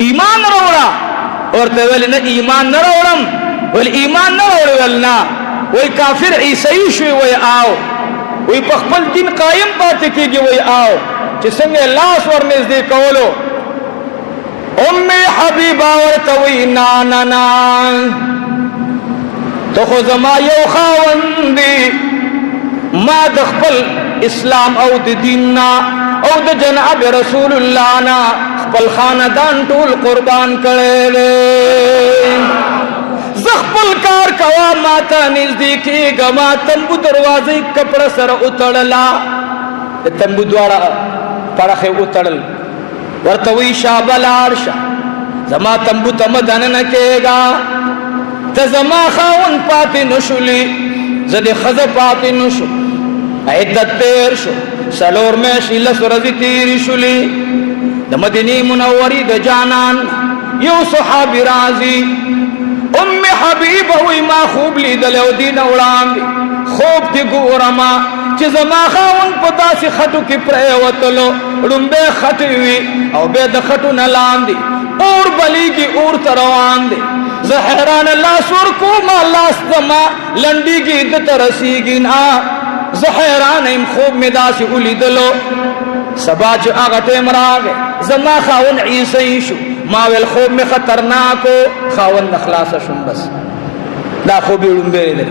ایمان روڑا اور تیولی نا ایمان نہ روڑم ولی ایمان نہ روڑ ولنا وی کافر عیسائی شوی وی آو وی پخپل دین قائم پاتے کی گی وی آو چی سنگے لاس ورنیز دے کولو امی حبیبہ ورطوی نانانا تو خوزما یو خاوندی ما دخپل اسلام او دی دیننا او دی جناب رسول اللہ نا خپل خاندان ټول قربان کړي زخپل کار کوا ماته نزدیکی گما تنبو دروازه کپڑا سر اتړلا تنبو دواړه پړخه اتړل ورتوي شابلار شا زما تنبو تمدن نکیگا تا زما خاون پاتی نشولی زدی خز پاتی نشو عدت تیر شو سلور میشی لس رزی تیری شولی دا مدینی منوری دا جانان یو صحابی رازی ام حبیب ہوئی ما خوب لی دلیو دین اوڑان دی خوب تی گورما چی زما خاون پتا سی خطو کی پریوتلو رنبے خطوی او بے دا خطو نلان دی اور بلی کی اور تروان دی زہران اللہ سور کو ما لاستما لنڈی کی دت رسیگی نا زہران ام خوب میں دا سی اولی دلو سبا چی آغا ٹیم راگے زما خاون عیسی شو ماویل خوب میں خطرناکو خاون نخلاص شن بس دا خوبی رنبے دے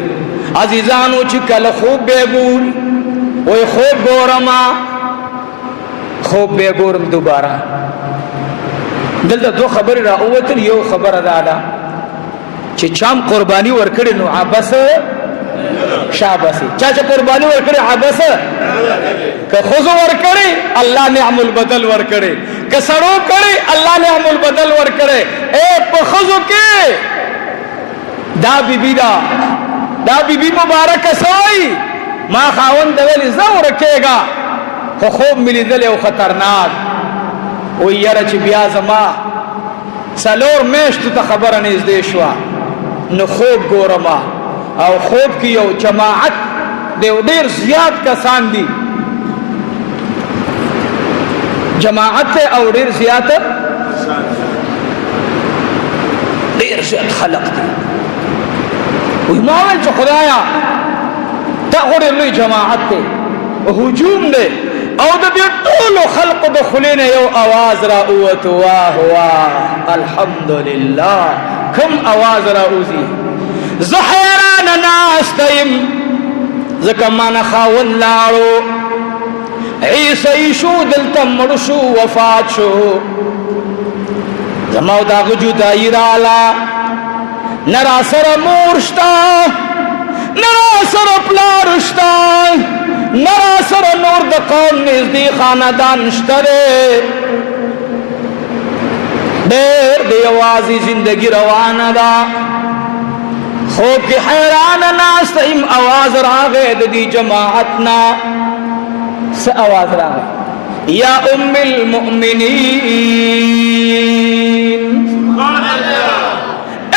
عزیزانو چی کل خوب بے گوری وی خوب گورما خوب بے گورم دوبارہ دلتا دو خبر را اوتل یو خبر دادا چی چام قربانی ورکڑی نو عبس شابسی چاچا قربانی ورکڑی عبس کہ خوزو ورکڑی اللہ نعم البدل ورکڑی کہ سڑو کڑی اللہ نعم البدل ورکڑی اے پخوزو کے دا بی بی دا بی بی مبارک سوئی ما خاون دولی زو رکے گا خو خوب ملی دلی و خطرناک وی یرا چی بیا زما سلور میشتو تا خبر نیز دیشوا نو خوب گورما او خوب کی یو جماعت دیو دیر زیاد کسان دی جماعت او دیر زیاد خلق دی وی ماویل چو خدایا تا غور لوی جماعت دی ہجوم دے او دا دی طول خلق دخلین یو آواز را اوت واہ واہ الحمدللہ کم آواز را اوزی زحیران ناستیم زکمان خاون لارو عیسی شو دلتم مرشو وفات شو زماو دا گجودا ایرالا نرا سر مورشتا نرا سر پلارشتا نرا سر نور دا قوم نزدی خاندان شترے دیر دیوازی زندگی روانہ دا خوب کی حیران ناستیم آواز راغے دی جماعتنا سے آواز راغے یا ام المؤمنین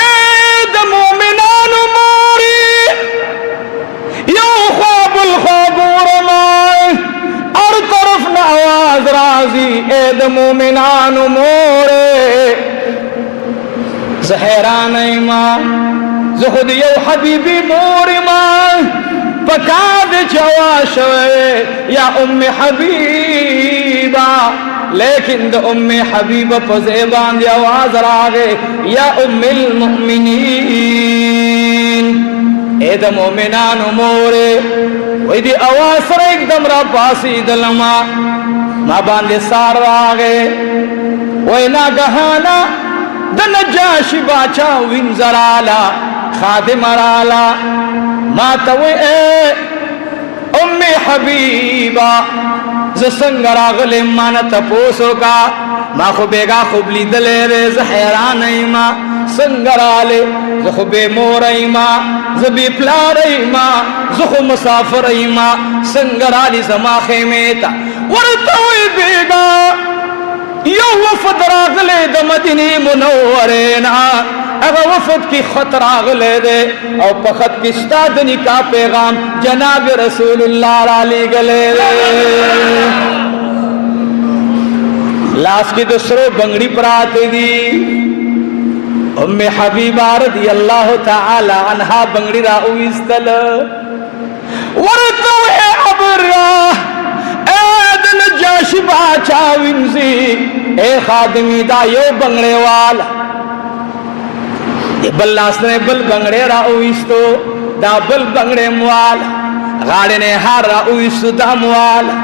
اے دا مومنان موری یو خواب الخواب رمائے اور طرف نا آواز رازی اے دا مومنان مورے زہران ایمان زخد یو حبیبی موری مان پکاد جواشوے یا ام حبیبہ لیکن دا ام حبیبہ پزیبان دی آواز راگے یا ام المؤمنین اے دا مومنان مورے وی دی آواز سر ایک دم را پاسی دلما ما باندے سار راگے وی نا گہانا دا نجاشی باچا وینزرالا خادم رالا ما توی اے ام حبیبہ زسنگ راغل مانا تپوسو کا ما خو بیگا خوب لی دلے رے زحیران ایما سنگ رالے زخو بے مور ایما زبی پلار ایما زخو مسافر ایما سنگ رالی زما خیمیتا ورطوی بیگا یو وفد راغلے دا مدینی منورینا اگر وفد کی خط راغلے دے او پخط کی ستادنی کا پیغام جناب رسول اللہ علی گلے دے لاس کی دوسرو بنگڑی پراتے دی ام حبیبہ رضی اللہ تعالی عنہ بنگڑی را اویستل ورطو اے عبرہ نجاشی باچا وینزی اے خادمی دا یو بنگڑے والا یہ بل ناسنے بل بنگڑے را اویستو دا بل بنگڑے موالا غاڑے نے ہار را اویستو دا موالا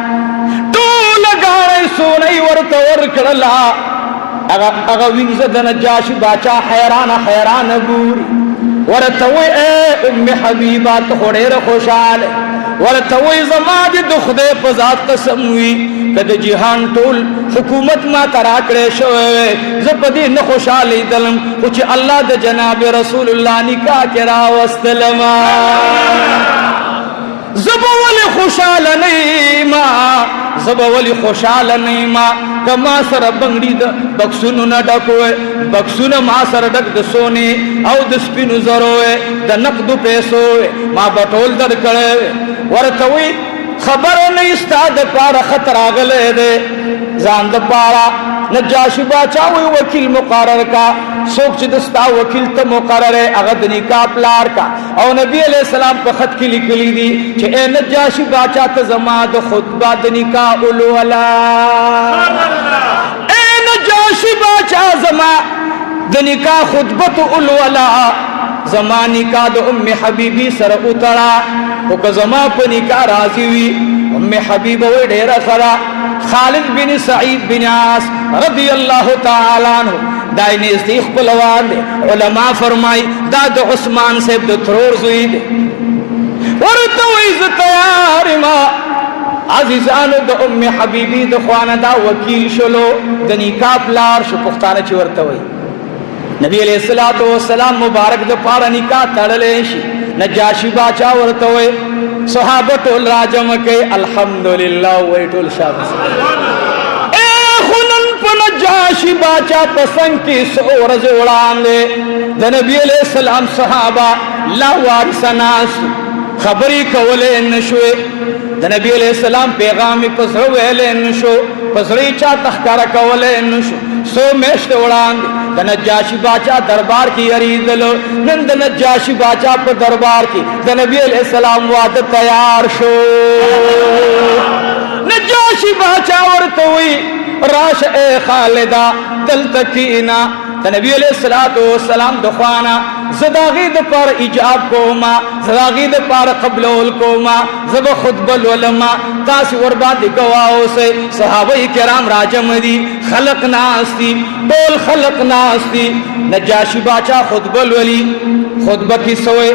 طول گاڑے سونی ورطا ورکڑلا اگا وینز دا نجاشی باچا حیران حیران گوری ورطوی اے ام حبیبہ تخوڑے را خوشالے ورطوی زمادی دخدے پزاد قسم ہوئی کده جهان ټول حکومت ما ترا کړې شوې زه په دې نه خوشاله دلم خو چې الله د جناب رسول الله نکاح کرا واستلما زبا ولی خوشاله نیما زبا ولی خوشاله نیما کما سره بنگړي د بکسونو نه ډکوي بکسونه ما سره ډک د سونی او د سپینو زرو د نقدو پیسو ما بټول درکړې ورته وي خبر نه استاد پاره خطر اغله ده ځان د پاره نجاشی باچا وی وکیل مقرر کا سوک چې دستا وکیل ته مقرر هغه د نکاح پلار کا او نبی علیہ السلام په خط کې لیکلي دي چې اے نجاشی باچا ته زما د خطبه د نکاح اولولا اے نجاشی باچا زما د نکاح خطبه اولولا زما نکاح د ام حبیبی سره اتړه او که زما په نکاح راضی وي ام حبیبه وی ډیره خرا خالد بن سعید بن عاص رضی اللہ تعالی عنہ دای نزدیک خپلوان دي علماء فرمای دا د عثمان صاحب د ترور زوی دي ورته وی ز تیار ما عزیزانو د ام حبیبی د خوانه دا وکیل شلو د نکاح پلار شو پښتانه چې ورته وی نبی علیہ الصلوۃ والسلام مبارک د پاره نکاح تړلې شي نجاشی باچا ورته وی صحابه ټول راجم کوي الحمدلله وی ټول شاباش اے خنن په نجاشی باچا پسند کې سورز وړاندې د نبی علیہ السلام صحابه لا وارثناس خبري کولې نشوي د نبی علیہ السلام پیغام پسړ ویلې نشو پسړی چا تخکار کولې نشو سو میشت وړاندې د نجاشی باچا دربار کې یریدلو نن د نجاشی باچا په دربار کې د نبی علیہ السلام واده تیار شو نجاشی باچا ورته وی راش اے خالدا دل تکینا د نبی علیہ السلام د خوانا زداغی د پر ایجاب کوما زداغی د پر قبول کوما زب خطبه العلماء تاس ور باندې گواو سے صحابه کرام راجم دي خلق ناستی بول خلق ناستی نجاشی باچا خطبه الولی خطبه کی سوئے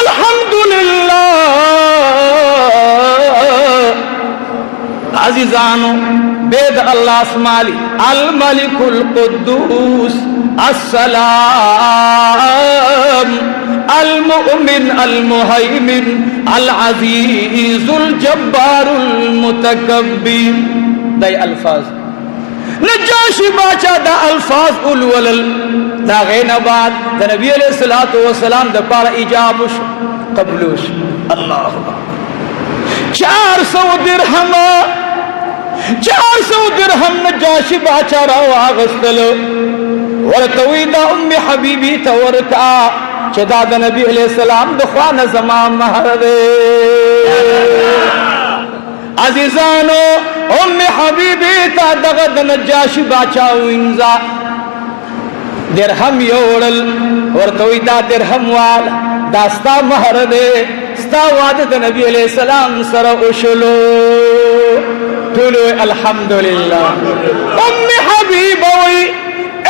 الحمدللہ عزیزانو بید اللہ اسمالی الملک القدوس السلام المؤمن المهيمن العزيز الجبار المتكبر دای الفاظ نجاشی باچا دا الفاظ اولولل دا غین بعد دا نبی علیہ السلام دا پار ایجابش قبلوش اللہ 400 درہم نجاشی باچا راو آغستلو ورطوی دا ام حبیبی تورکا چدا دا نبی علیہ السلام دخوان زمان مہر دے عزیزانو ام حبیبی تا دغد نجاشی باچا وینزا درہم یوڑل ورطوی دا درہم والا داستا مہر دے ستا وعدد نبی علیہ السلام سر اشلو تولو الحمدللہ ام حبیبوی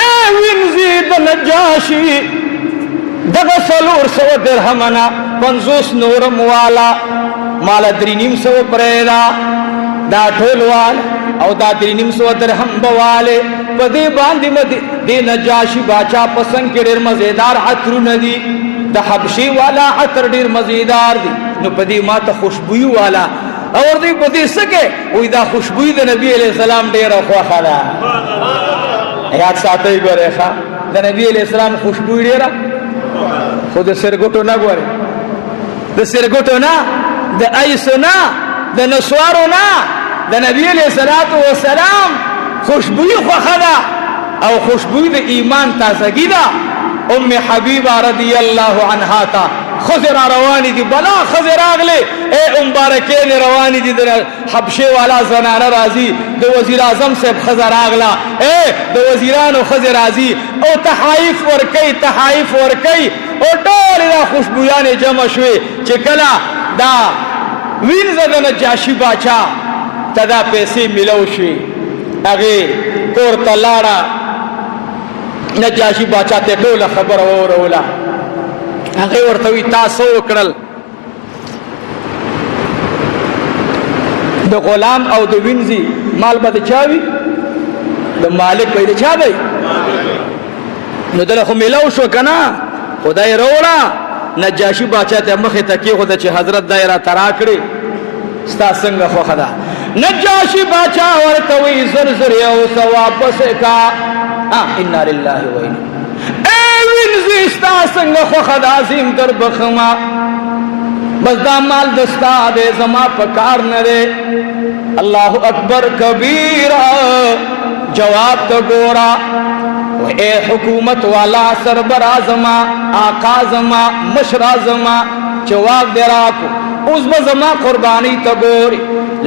اے وینزی دا نجاشی دغه 400 درهمنا 50 نورم والا مال 300 پرېدا دا ټول وال او دا 300 درهم بواله پدې باندې مدي د نجاشي باچا پسند کې ډېر مزیدار عطر ندي د حبشي والا عطر ډېر مزیدار دي نو پدې ماته خوشبوئی والا اور دې پدې سکه وې دا خوشبوئی د نبی عليه السلام ډېر خوخه ده یاد ساتي ګوره ښا د نبی عليه السلام خوشبوئی ډېر خود سرګټو نه غوري د سرګټو نه د ایسو نه د نسوارو نه د نبی علیہ الصلوۃ والسلام خوشبوئی خوخدا او خوشبوئی د ایمان تازگی دا ام حبیبہ رضی اللہ عنہا تا خضر روانی دی بلا خضر اغلی اے مبارکین روانی دی حبشے والا زنانہ رازی دو وزیر اعظم سے خضر اغلا اے دو وزیرانو خضر رازی او تحائف ورکی او ټول دا خوشبویان جمع شوی چکلا دا وین زدن نجاشی باچا تدا پیسې ملو شوی اغه کور تلاړه نجاشی باچا ته ټول خبر اورولا هغه ورته وی تاسو وکړل د غلام او د وینځي مال به د چا وي؟ د مالک به د چا دی؟ نو دله خو میلاو شو که نه؟ خدای راوړه نجاشي باچا ته مخې ته کېښوده چې حضرت دا یې راته راکړې ستا څنګه خوښه ده؟ نجاشي باچا ورته وایي زر زر یو څه واپس یې کا. انا لله و انا وینځي ستا څنګه خوښه ده عظیم در بخما بس دا مال دستا دے زما پکار نہ دے. اللہ اکبر کبیرہ جواب تو گورا اے حکومت والا سربراہ زما آقا زما مشرا زما جواب دے راکو اس بزما قربانی تو گوری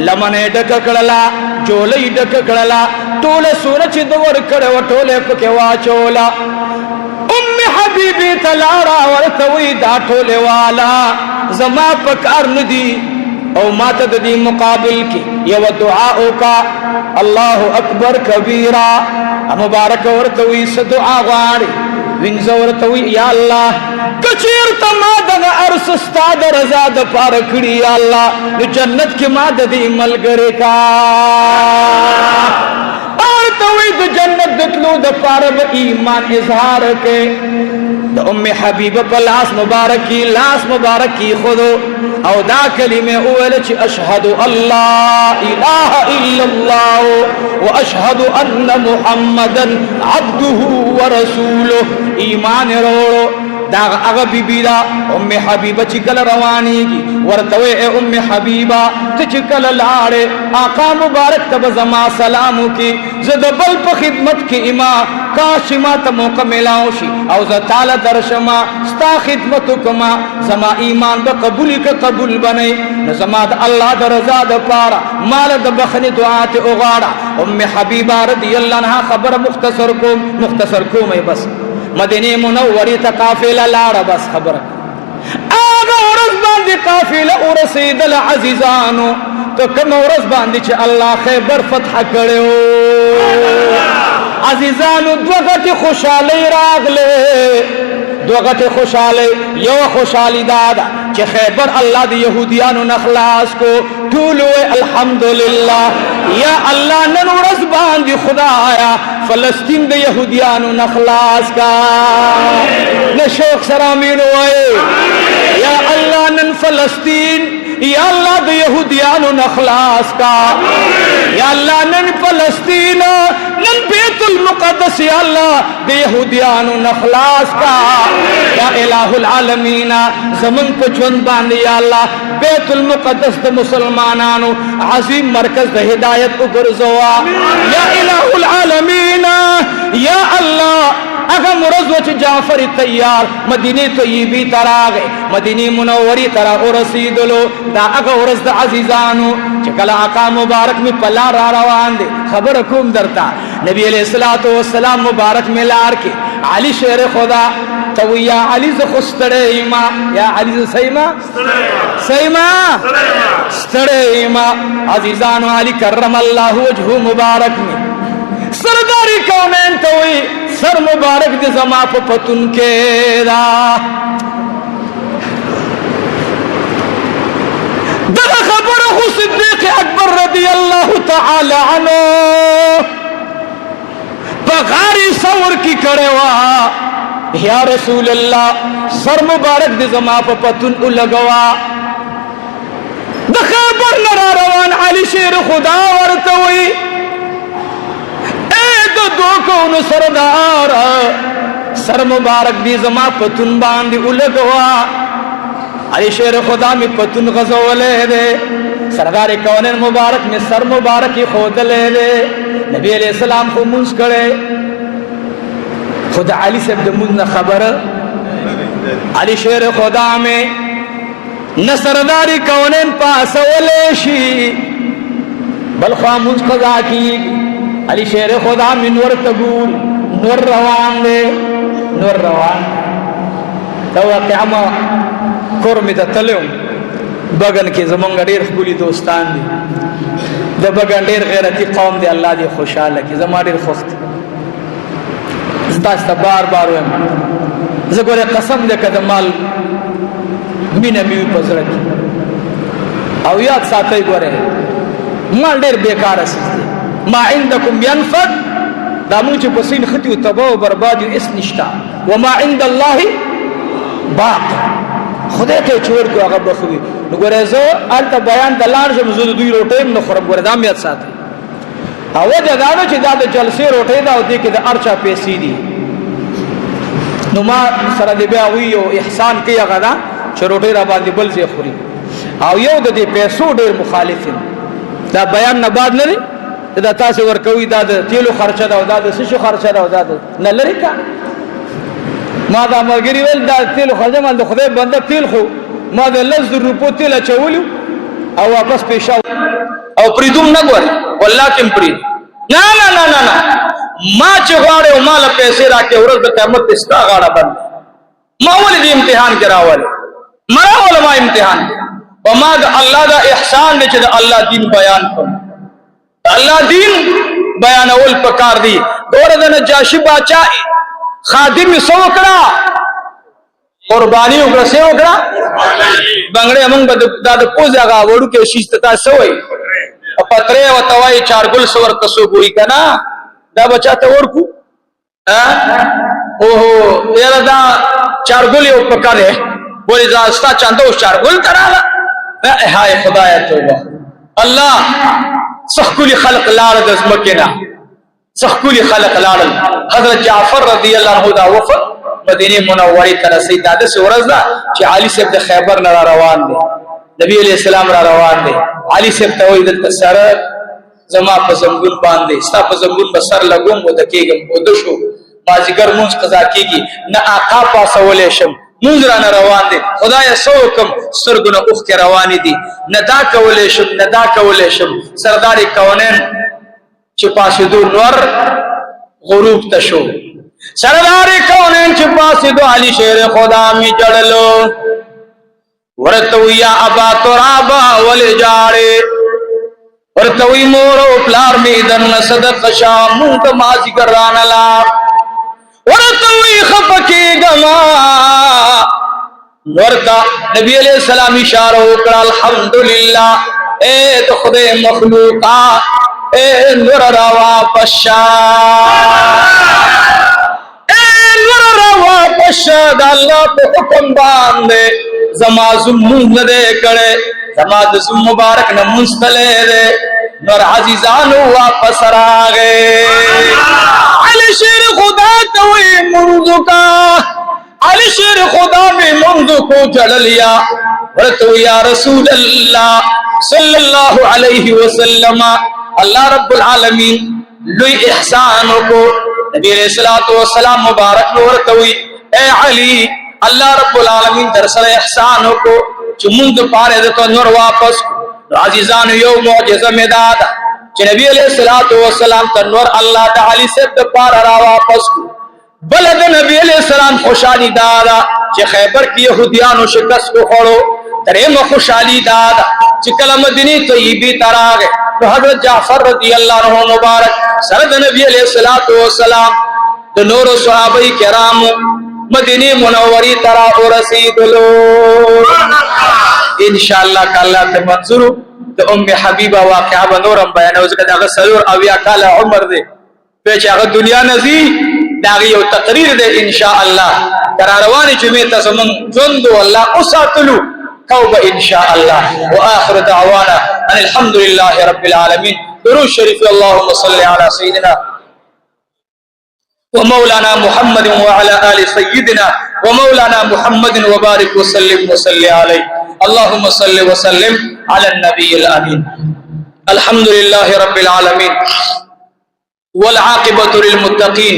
لمنے ڈک کڑلا جولی ڈک کڑلا تولے سورچ دور کڑے و ٹولے پکے واچولا حبیبی تلارا ورتوی دا ٹولے والا زما پکار ندی او ماتد دی مقابل کی یو دعاؤ کا اللہ اکبر کبیرہ مبارک ورتوی سدعا غاری وینز ورتوی یا اللہ کچیر تا مادن ارسستا در ازاد پارکڑی یا اللہ نو جنت کی مادد دی ملگرے کا ارتوی دو جنت دتلو دا پارب ایمان اظہار کے دا ام حبیب پا لاس مبارکی لاس مبارکی خودو او دا کلمه اول چی اشہد اللہ الہ الا اللہ و اشہد ان محمدا عبده و رسولہ ایمان روڑو دا اغا بی بی دا ام حبیبہ چکل روانی کی ورتوے اے ام حبیبہ چکل لارے آقا مبارک تب زما سلامو کی زد بل پا خدمت کی اما کاش ما تا موقع ملاؤ شی او زد تالا درشما ستا خدمتو کما زما ایمان با قبولی کا قبول بنے زما دا اللہ دا رضا دا پارا مال دا بخنی دعات اغاڑا ام حبیبہ رضی اللہ عنہ خبر مختصر کو میں بس مدینی منوری تا قافلہ لارا بس خبر آگا ورز باندی قافلہ ورسید العزیزانو تو کم ورز باندی چھ اللہ خیبر فتح کرے عزیزانو دوغت خوشحالی راغلے دوغت خوشحالی یو خوشحالی دادا چھ خیبر اللہ دی یہودیانو نخلاص کو ٹولوے الحمدللہ یا اللہ نن ورز باندی خدا آیا فلسطین دے یہودیانو نخلاص کا نشوق سرامین ہوئے یا اللہ نن فلسطین یا اللہ دے یہودیانو نخلاص کا یا اللہ نن فلسطین نن بیت المقدس یا اللہ دے یہودیانو نخلاص کا یا الہ العالمین زمن پہ جون باندے یا اللہ بیت المقدس دے مسلمانانو عظیم مرکز دے ہدایت اگرزوا یا الہ العالمین یا اللہ اگر مرزوچ جعفر تیار مدینی طیبی تراغے مدینی منوری ترا ارسیدلو دا اگر ارز دا عزیزانو چکل آقا مبارک میں پلا را روان دے خبر کم درتا نبی علیہ السلام مبارک میں لار کے علی شیر خدا تو یا علی زخستڑے ایما یا علی سیما سیما ستڑے ایما عزیزانو علی کرم اللہ وجہ مبارک میں سرداری کونین توئی سر مبارک دے زما پا پتن کے دا دغا خبر خو صدیق اکبر رضی اللہ تعالی عنہ بغاری سور کی کرے وا یا رسول اللہ سر مبارک دے زما پا پتن لگوا دغا خبر نرا روان علی شیر خدا ورتوئی دو کون سردار سر مبارک دی زما پتن باندی الگوا علی شیر خدا میں پتن غزو لے دے سردار کونین مبارک میں سر مبارکی خود لے دے نبی علیہ السلام کو منز کرے خدا علی سے بدمون خبر علی شیر خدا میں نہ سرداری کونین پاس ولیشی بلخواہ منز قضا کی علی شیر خدا میں نور تگول نور روان دے نور روان تو قیامہ کرمی تا تلیوں بگن کی زمانگا دیر خبولی دوستان دی دا بگن دیر غیرتی قوم دے اللہ دی خوشحال کی زمان دیر خوخت زداستا بار بار ہوئے زگوری قسم دے کدمال مین میوی پزرکی او یاد ساتھائی گورے مال ډېر بیکاره څیز دی. ما عندکم ينفد، دا موږ چې په سین ختي او تباہ او برباد یو اس نشتا. وما عند الله باق، خدای ته چور کو هغه بخوي. نو ګوره زه الته بیان د لار شم، زه دوی روټۍ نه خورم. ګوره دا مې ساتي او وجه دا نه چې دا د جلسې روټۍ دا او دې کې د ارچا پیسې دي. نو ما سره دی بیا وی یو احسان کوي هغه دا چې روټۍ را باندې بل ځای خوري او یو د دې پیسو ډېر مخالف یم. دا بیان نه بعد نه دی دا تاسو ورکوي، دا د تیلو خرچه ده او دا د سشو خرچه ده او دا نه لري کا. ما دا ملګری ویل دا تیلو خرچه مال د خدای بنده تیل خو ما د 10 روپو تیل اچولو او واپس پیښاو او پریدوم نه ګوري والله کې پرید نه نه نه نه نه. ما چې غواړم او مال پیسې راکې ورځ د قیامت استا غاړه بند. ما ولې دې امتحان کراواله، ما علماء امتحان او ما د الله دا احسان دې چې د الله دین بیان کوم. الله دین بیان اول پکار دی. دور د نجاشی باچا خادم سو کړه قربانی وکړه، سه وکړه بنگړې موږ د پوزا غا وړو کې شیشت تا سوې پترې او توای چارګل سور کسو ګوي کنا دا بچا ته ورکو اوه یاره دا چارګل یو پکاره ولې دا استا چاندو چارګل کراله. هاي خدای توبه الله سخکلی خلق لار د زمکنا، سخکلی خلق لار. حضرت جعفر رضی الله عنه دا وفد مدینه منوره ته رسید. دا سورز دا چې علي صاحب د خیبر نه روان دي، نبی علیہ السلام را روان دي. علي صاحب ته وایي د سره زما په زنګون باندې ستا په زنګون بسر لګوم و دکېږم و د شو مازیګر مونږ قضا کېږي نه آقا پاسولې شم مونږ را نه روان دي. خدای سو حکم سترګونه اوښکې روانې دي، نه دا کولی شم نه دا کولی شم. سردار کونین چې پاسېدو نور غروب ته شو. سردار کونین چې پاسېدو علي شیر خدا می جړلو ورته وی یا ابا ترابا ولې جاړې، ورته وی مور او پلار می دن صدق شامو د مازیګر رانه لار، ورته وی خفکیګما. ورته نبی علیہ السلام اشاره وکړه الحمدلله اے د خدای مخلوقا اے نور روا پشا، اے نور روا پشا د الله په حکم باندې زما زمون نه کړه، زما د زم مبارک نه مستله ده نور عزیزانو واپس راغې. علی شیر خدا ته وی منذ کا، علی شیر خدا میں منذ کو جڑلیا ورتو یا رسول اللہ صلی اللہ علیہ وسلم. اللہ رب العالمین لوی احسانوں کو نبی علیہ السلام مبارک ورتوی اے علی اللہ رب العالمین درسل احسانوں کو چمند پارے دتو نور واپس عزیزان یو معجزہ میں دادا چ نبی علیہ السلام تنور اللہ تعالی سے پار را واپس بلد نبی علیہ السلام خوشحالی دادا چې خیبر کی یہودیانو شکست کو خوڑو درم خوشحالی دادا چې کله مدینی طیبی تراغ تو حضرت جعفر رضی اللہ عنہ مبارک سرد نبی علیہ السلام د نور صحابہ کرام مدینی منوری ترا رسیدلو. انشاءاللہ کاللہ تے منظور د ام حبیبہ واقعہ بنورم بیانو ځکه دا سلور اویا کال عمر دی په چې هغه دنیا نزی داغی یو تقریر دے انشاءاللہ کراروانی جمعی تزمن جندو اللہ اساتلو توبہ انشاءاللہ. وآخر دعوانا ان الحمدللہ رب العالمین. درود شریف اللہم صلی علی سیدنا ومولانا محمد وعلى آل سيدنا ومولانا محمد وبارك وسلم وصلي عليه. اللهم صل وسلم على النبي الأمين. الحمد لله رب العالمين والعاقبة للمتقين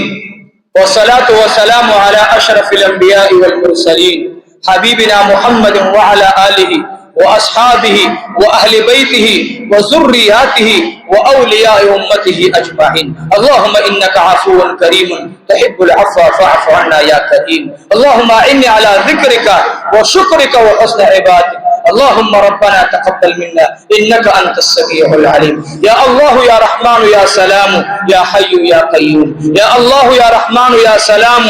والصلاة والسلام على أشرف الأنبياء والمرسلين حبيبنا محمد وعلى آله وأصحابه وأهل بيته وذرياته وأولياء أمته أجمعين. اللهم إنك عفو كريم تحب العفو فاعف عنا يا كريم. اللهم إني على ذكرك وشكرك وحسن عبادتك. اللهم ربنا تقبل منا انك انت السميع العليم. يا الله يا رحمن يا سلام يا حي يا قيوم. يا الله يا رحمن يا سلام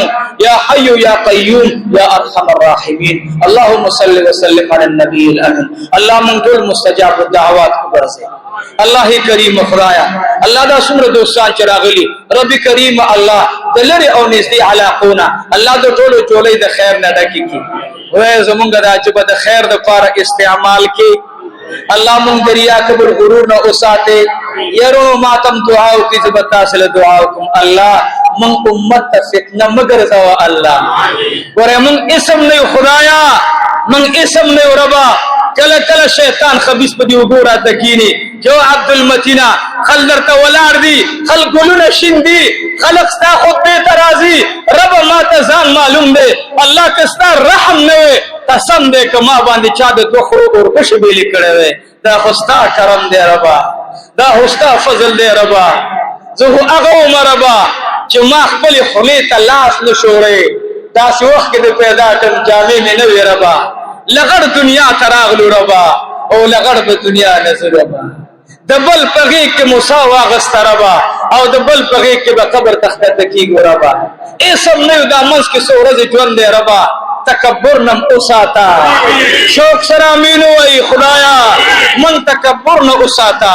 يا حي يا قيوم يا ارحم الراحمين. اللهم صل وسلم على النبي الامين. الله من دول مستجاب الدعوات کو برسه. الله کریم خدایا الله دا څومره دوستان چې راغلي رب کریم الله دلری او نږدې علاقونه الله د ټولو چولې د خیر نه ډکې کی وای زمونږ د عجبه د خیر د لپاره استعمال کی الله مونږ دریا کبر غرور نه اوساته يرو ماتم دعا او کی زبر تاسو دعا کوم الله من امت فتنه مگر زوا الله ورے من اسم نه خدایا من اسم نه ربا کله کله شیطان خبيث په دی وګورا تکینی جو عبد المتینا خلر ته ولار دی خلق ګلونه شیندي خلق ستا خطبه ترازی رب ما ته ځان معلوم دی الله کستا رحم نه قسم دې کما باندې چا د دوخرو اور بش بیل کړه دا خوستا کرم دې ربا دا خوستا فضل دې ربا زه هغه مربا چې ما خپل خلی ته لاس نشوړې دا څو وخت کې پیدا کړم جامې مې نه وې ربا لغړ دنیا تراغلو ربا او لغړ په دنیا نظر ربا دبل پغی کې موسی واغست ربا او دبل پغی کې به قبر تخته تکیږي ربا اسم نه دا منس کې سورز ژوند دی ربا تکبر نم اوساتا شوق سرامینو ای خدایا من تکبر نہ اوساتا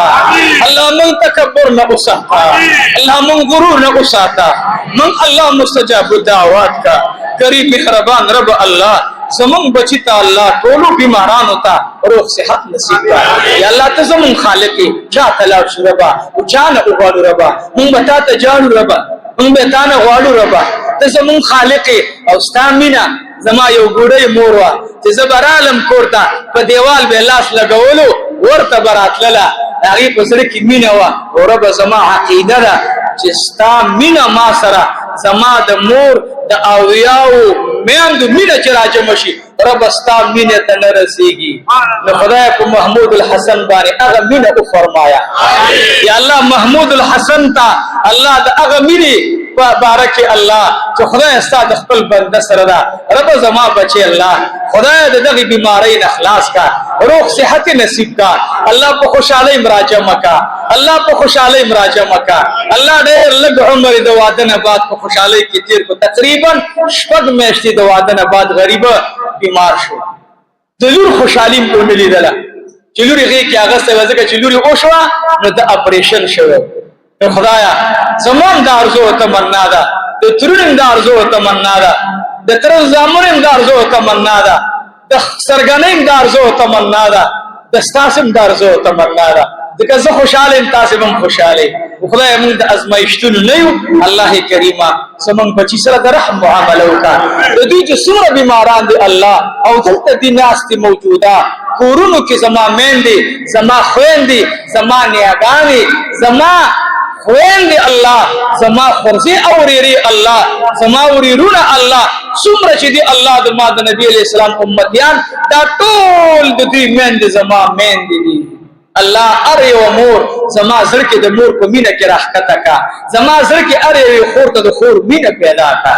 اللہ من تکبر نہ اوساتا اللہ من غرور نہ اوساتا من اللہ مستجاب الدعوات کا کریم مہربان رب اللہ زمون بچی تا اللہ ټولو بیمارانو ته روح صحت نصیب کړه یا الله ته زمون خالق چا تلاو ربا او چا نه غواړو ربا مونږ بتا ته جاړو ربا مونږ بتا نه غواړو ربا ته زمون خالق او ستامینا زما یو ګوډۍ مور وا چې زبرالم کوړتا په دیوال به لاس لګولو ورته براتلله هغه په سره کې مینا وا او رب زما عقیده ده چې ستا مینا ما سره زما د مور د اویاو میاند مینا چې راځم شي رب ستا مینا ته نه رسیږي نو خدای په محمود الحسن باندې هغه مینا او فرمایا یا الله محمود الحسن تا الله د هغه مینه بارک الله چې خدای استاد خپل بنده سره دا رب زما بچي الله خدای دغه بیماری نه خلاص کا روح صحت نصیب کا الله په خوشاله مراجعه مکا الله په خوشاله مراجعه مکا الله ډېر لږ عمر د واده نه بعد په خوشاله کې تیر کو تقریبا شپږ میاشتې د واده نه بعد غریب بیمار شو د لور خوشالي په لیدله چې لوري غي کې هغه څه وځي چې لوري او شو نو د اپریشن شو خدایا زمان د ارزو تمنا ده د ترون د ارزو تمنا ده د تر زامن د ارزو تمنا ده د سرګنین د ارزو تمنا ده د ستاسم د ارزو تمنا ده ځکه زه خوشاله تاسو هم خوشاله خدای موږ د ازمایښتونو نه یو الله کریمه سمون بچی سره د رحم معامله وکړه د دې چې څومره بیماران دي الله او دلته دي ناس دي موجوده کورونو کې زما میندې زما خويندې زما نیاګانې زما خويندې الله زما خرزي اوريري الله زما وريرونه الله څومره چې دي الله د ما د نبی عليه السلام امتيان دا ټول د دې میندې زما میندې دي الله اره و مور زما زړه کې د مور په مینه کې راښکته کا زما زړه کې اره خور ته د خور مینه پیدا کا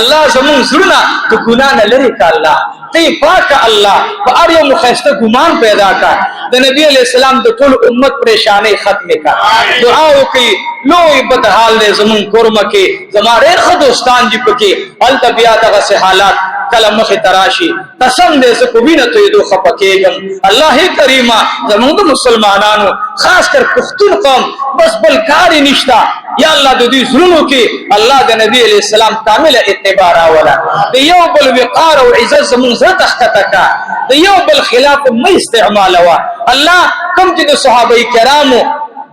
الله زمون زړه د ګنا نه لري کا الله تی پاک الله په اره مخسته ګمان پیدا کا د نبی علیہ السلام د ټول امت پریشانی ختم کا دعا وکي لوی بدحال دې زمون کورمه کې زما ډېر خدوستان دي پکې ال طبيعت غسه حالات کلمه تراشی قسم دې زه کو وینه ته دوه خپکېږم الله کریمه زموږ مسلمانانو خاص کر پښتون قوم بس بل کاری نشتا یا الله د دې زړونو کې الله د نبی علیہ السلام کامل اتباع راولا د یو بل وقار او عزت زموږ زړه تختکا د یو بل خلاف مې استعمال وا الله کوم چې د صحابه کرامو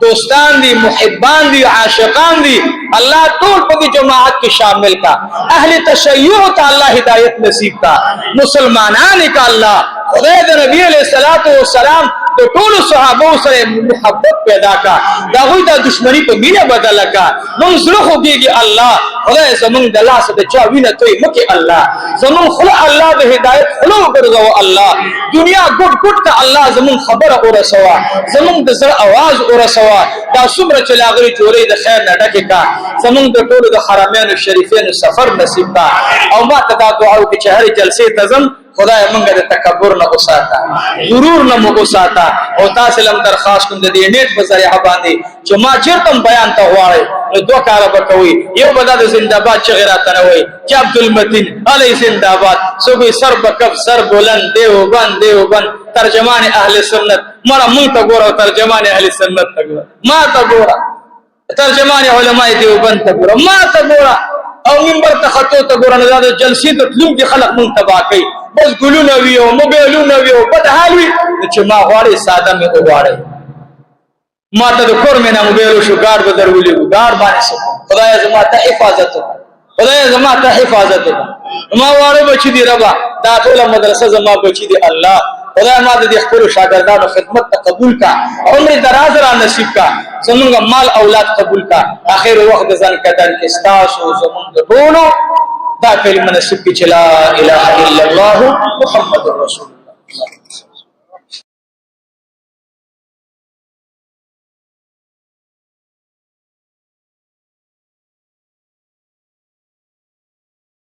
دوستان دی محبان دی عاشقان دی اللہ طول پکی جماعت کی شامل کا اہل تشیع تا اللہ ہدایت نصیب کا مسلمانان کا اللہ خدای د نبی علیہ السلام د ټول صحابه سره محبت پیدا کا دا غوی د دشمنی په مینه بدل کا نو زړه خوږي الله خدای زمون د لاس د چا وینه توي مکه الله زمون خلا الله د هدایت خلو ګرځو الله دنیا ګټ ګټ ته الله زمون خبره اورسوا زمون د زړه आवाज اورسوا دا څومره چې لاغري جوړې د خیر نه ډکه کا زمون د ټول د حرمین شریفین سفر نصیب کا او ما ته دا دعا وکړه چې هر جلسه تزم خدای موږ د تکبر نه وساته غرور نه مو وساته او تاسو لم درخواست کوم د دې نیټ په ذریعہ باندې چې ما چیرته بیان ته غواړي نو دوه کار وکوي یو بدل زنده‌باد چې غیرت نه وي چې عبدالمتین علی زنده‌باد سوګي سر بکف سر بلند دیوبند ترجمان اهل سنت مړه مونږ ته ګوره ترجمان اهل سنت ته ګوره ما ته ګوره ترجمان علماء دیوبند ته ګوره ما ته ګوره او منبر ته خطو ته ګوره نه د جلسې ته تلم کې خلق مونږ تبا کوي بس ګلونه وي او موبایلونه وي او بد حال وي چې ما غواړي ساده مې وغواړي ما ته د کور مې نه موبایل شو ګاډ به درولې ګاډ باندې خدای زما ته حفاظت خدای زما ته حفاظت ما واره بچی دی ربا دا ټول مدرسه زما بچی دی الله خدای ما د خپل شاګردانو خدمت ته قبول کا عمر دراز را نصیب کا زمونږ مال اولاد قبول کا اخر وخت ځان کدن کې استاسو زمونږ ټولو دا کلمه نصیب کی چې لا اله الا الله محمد رسول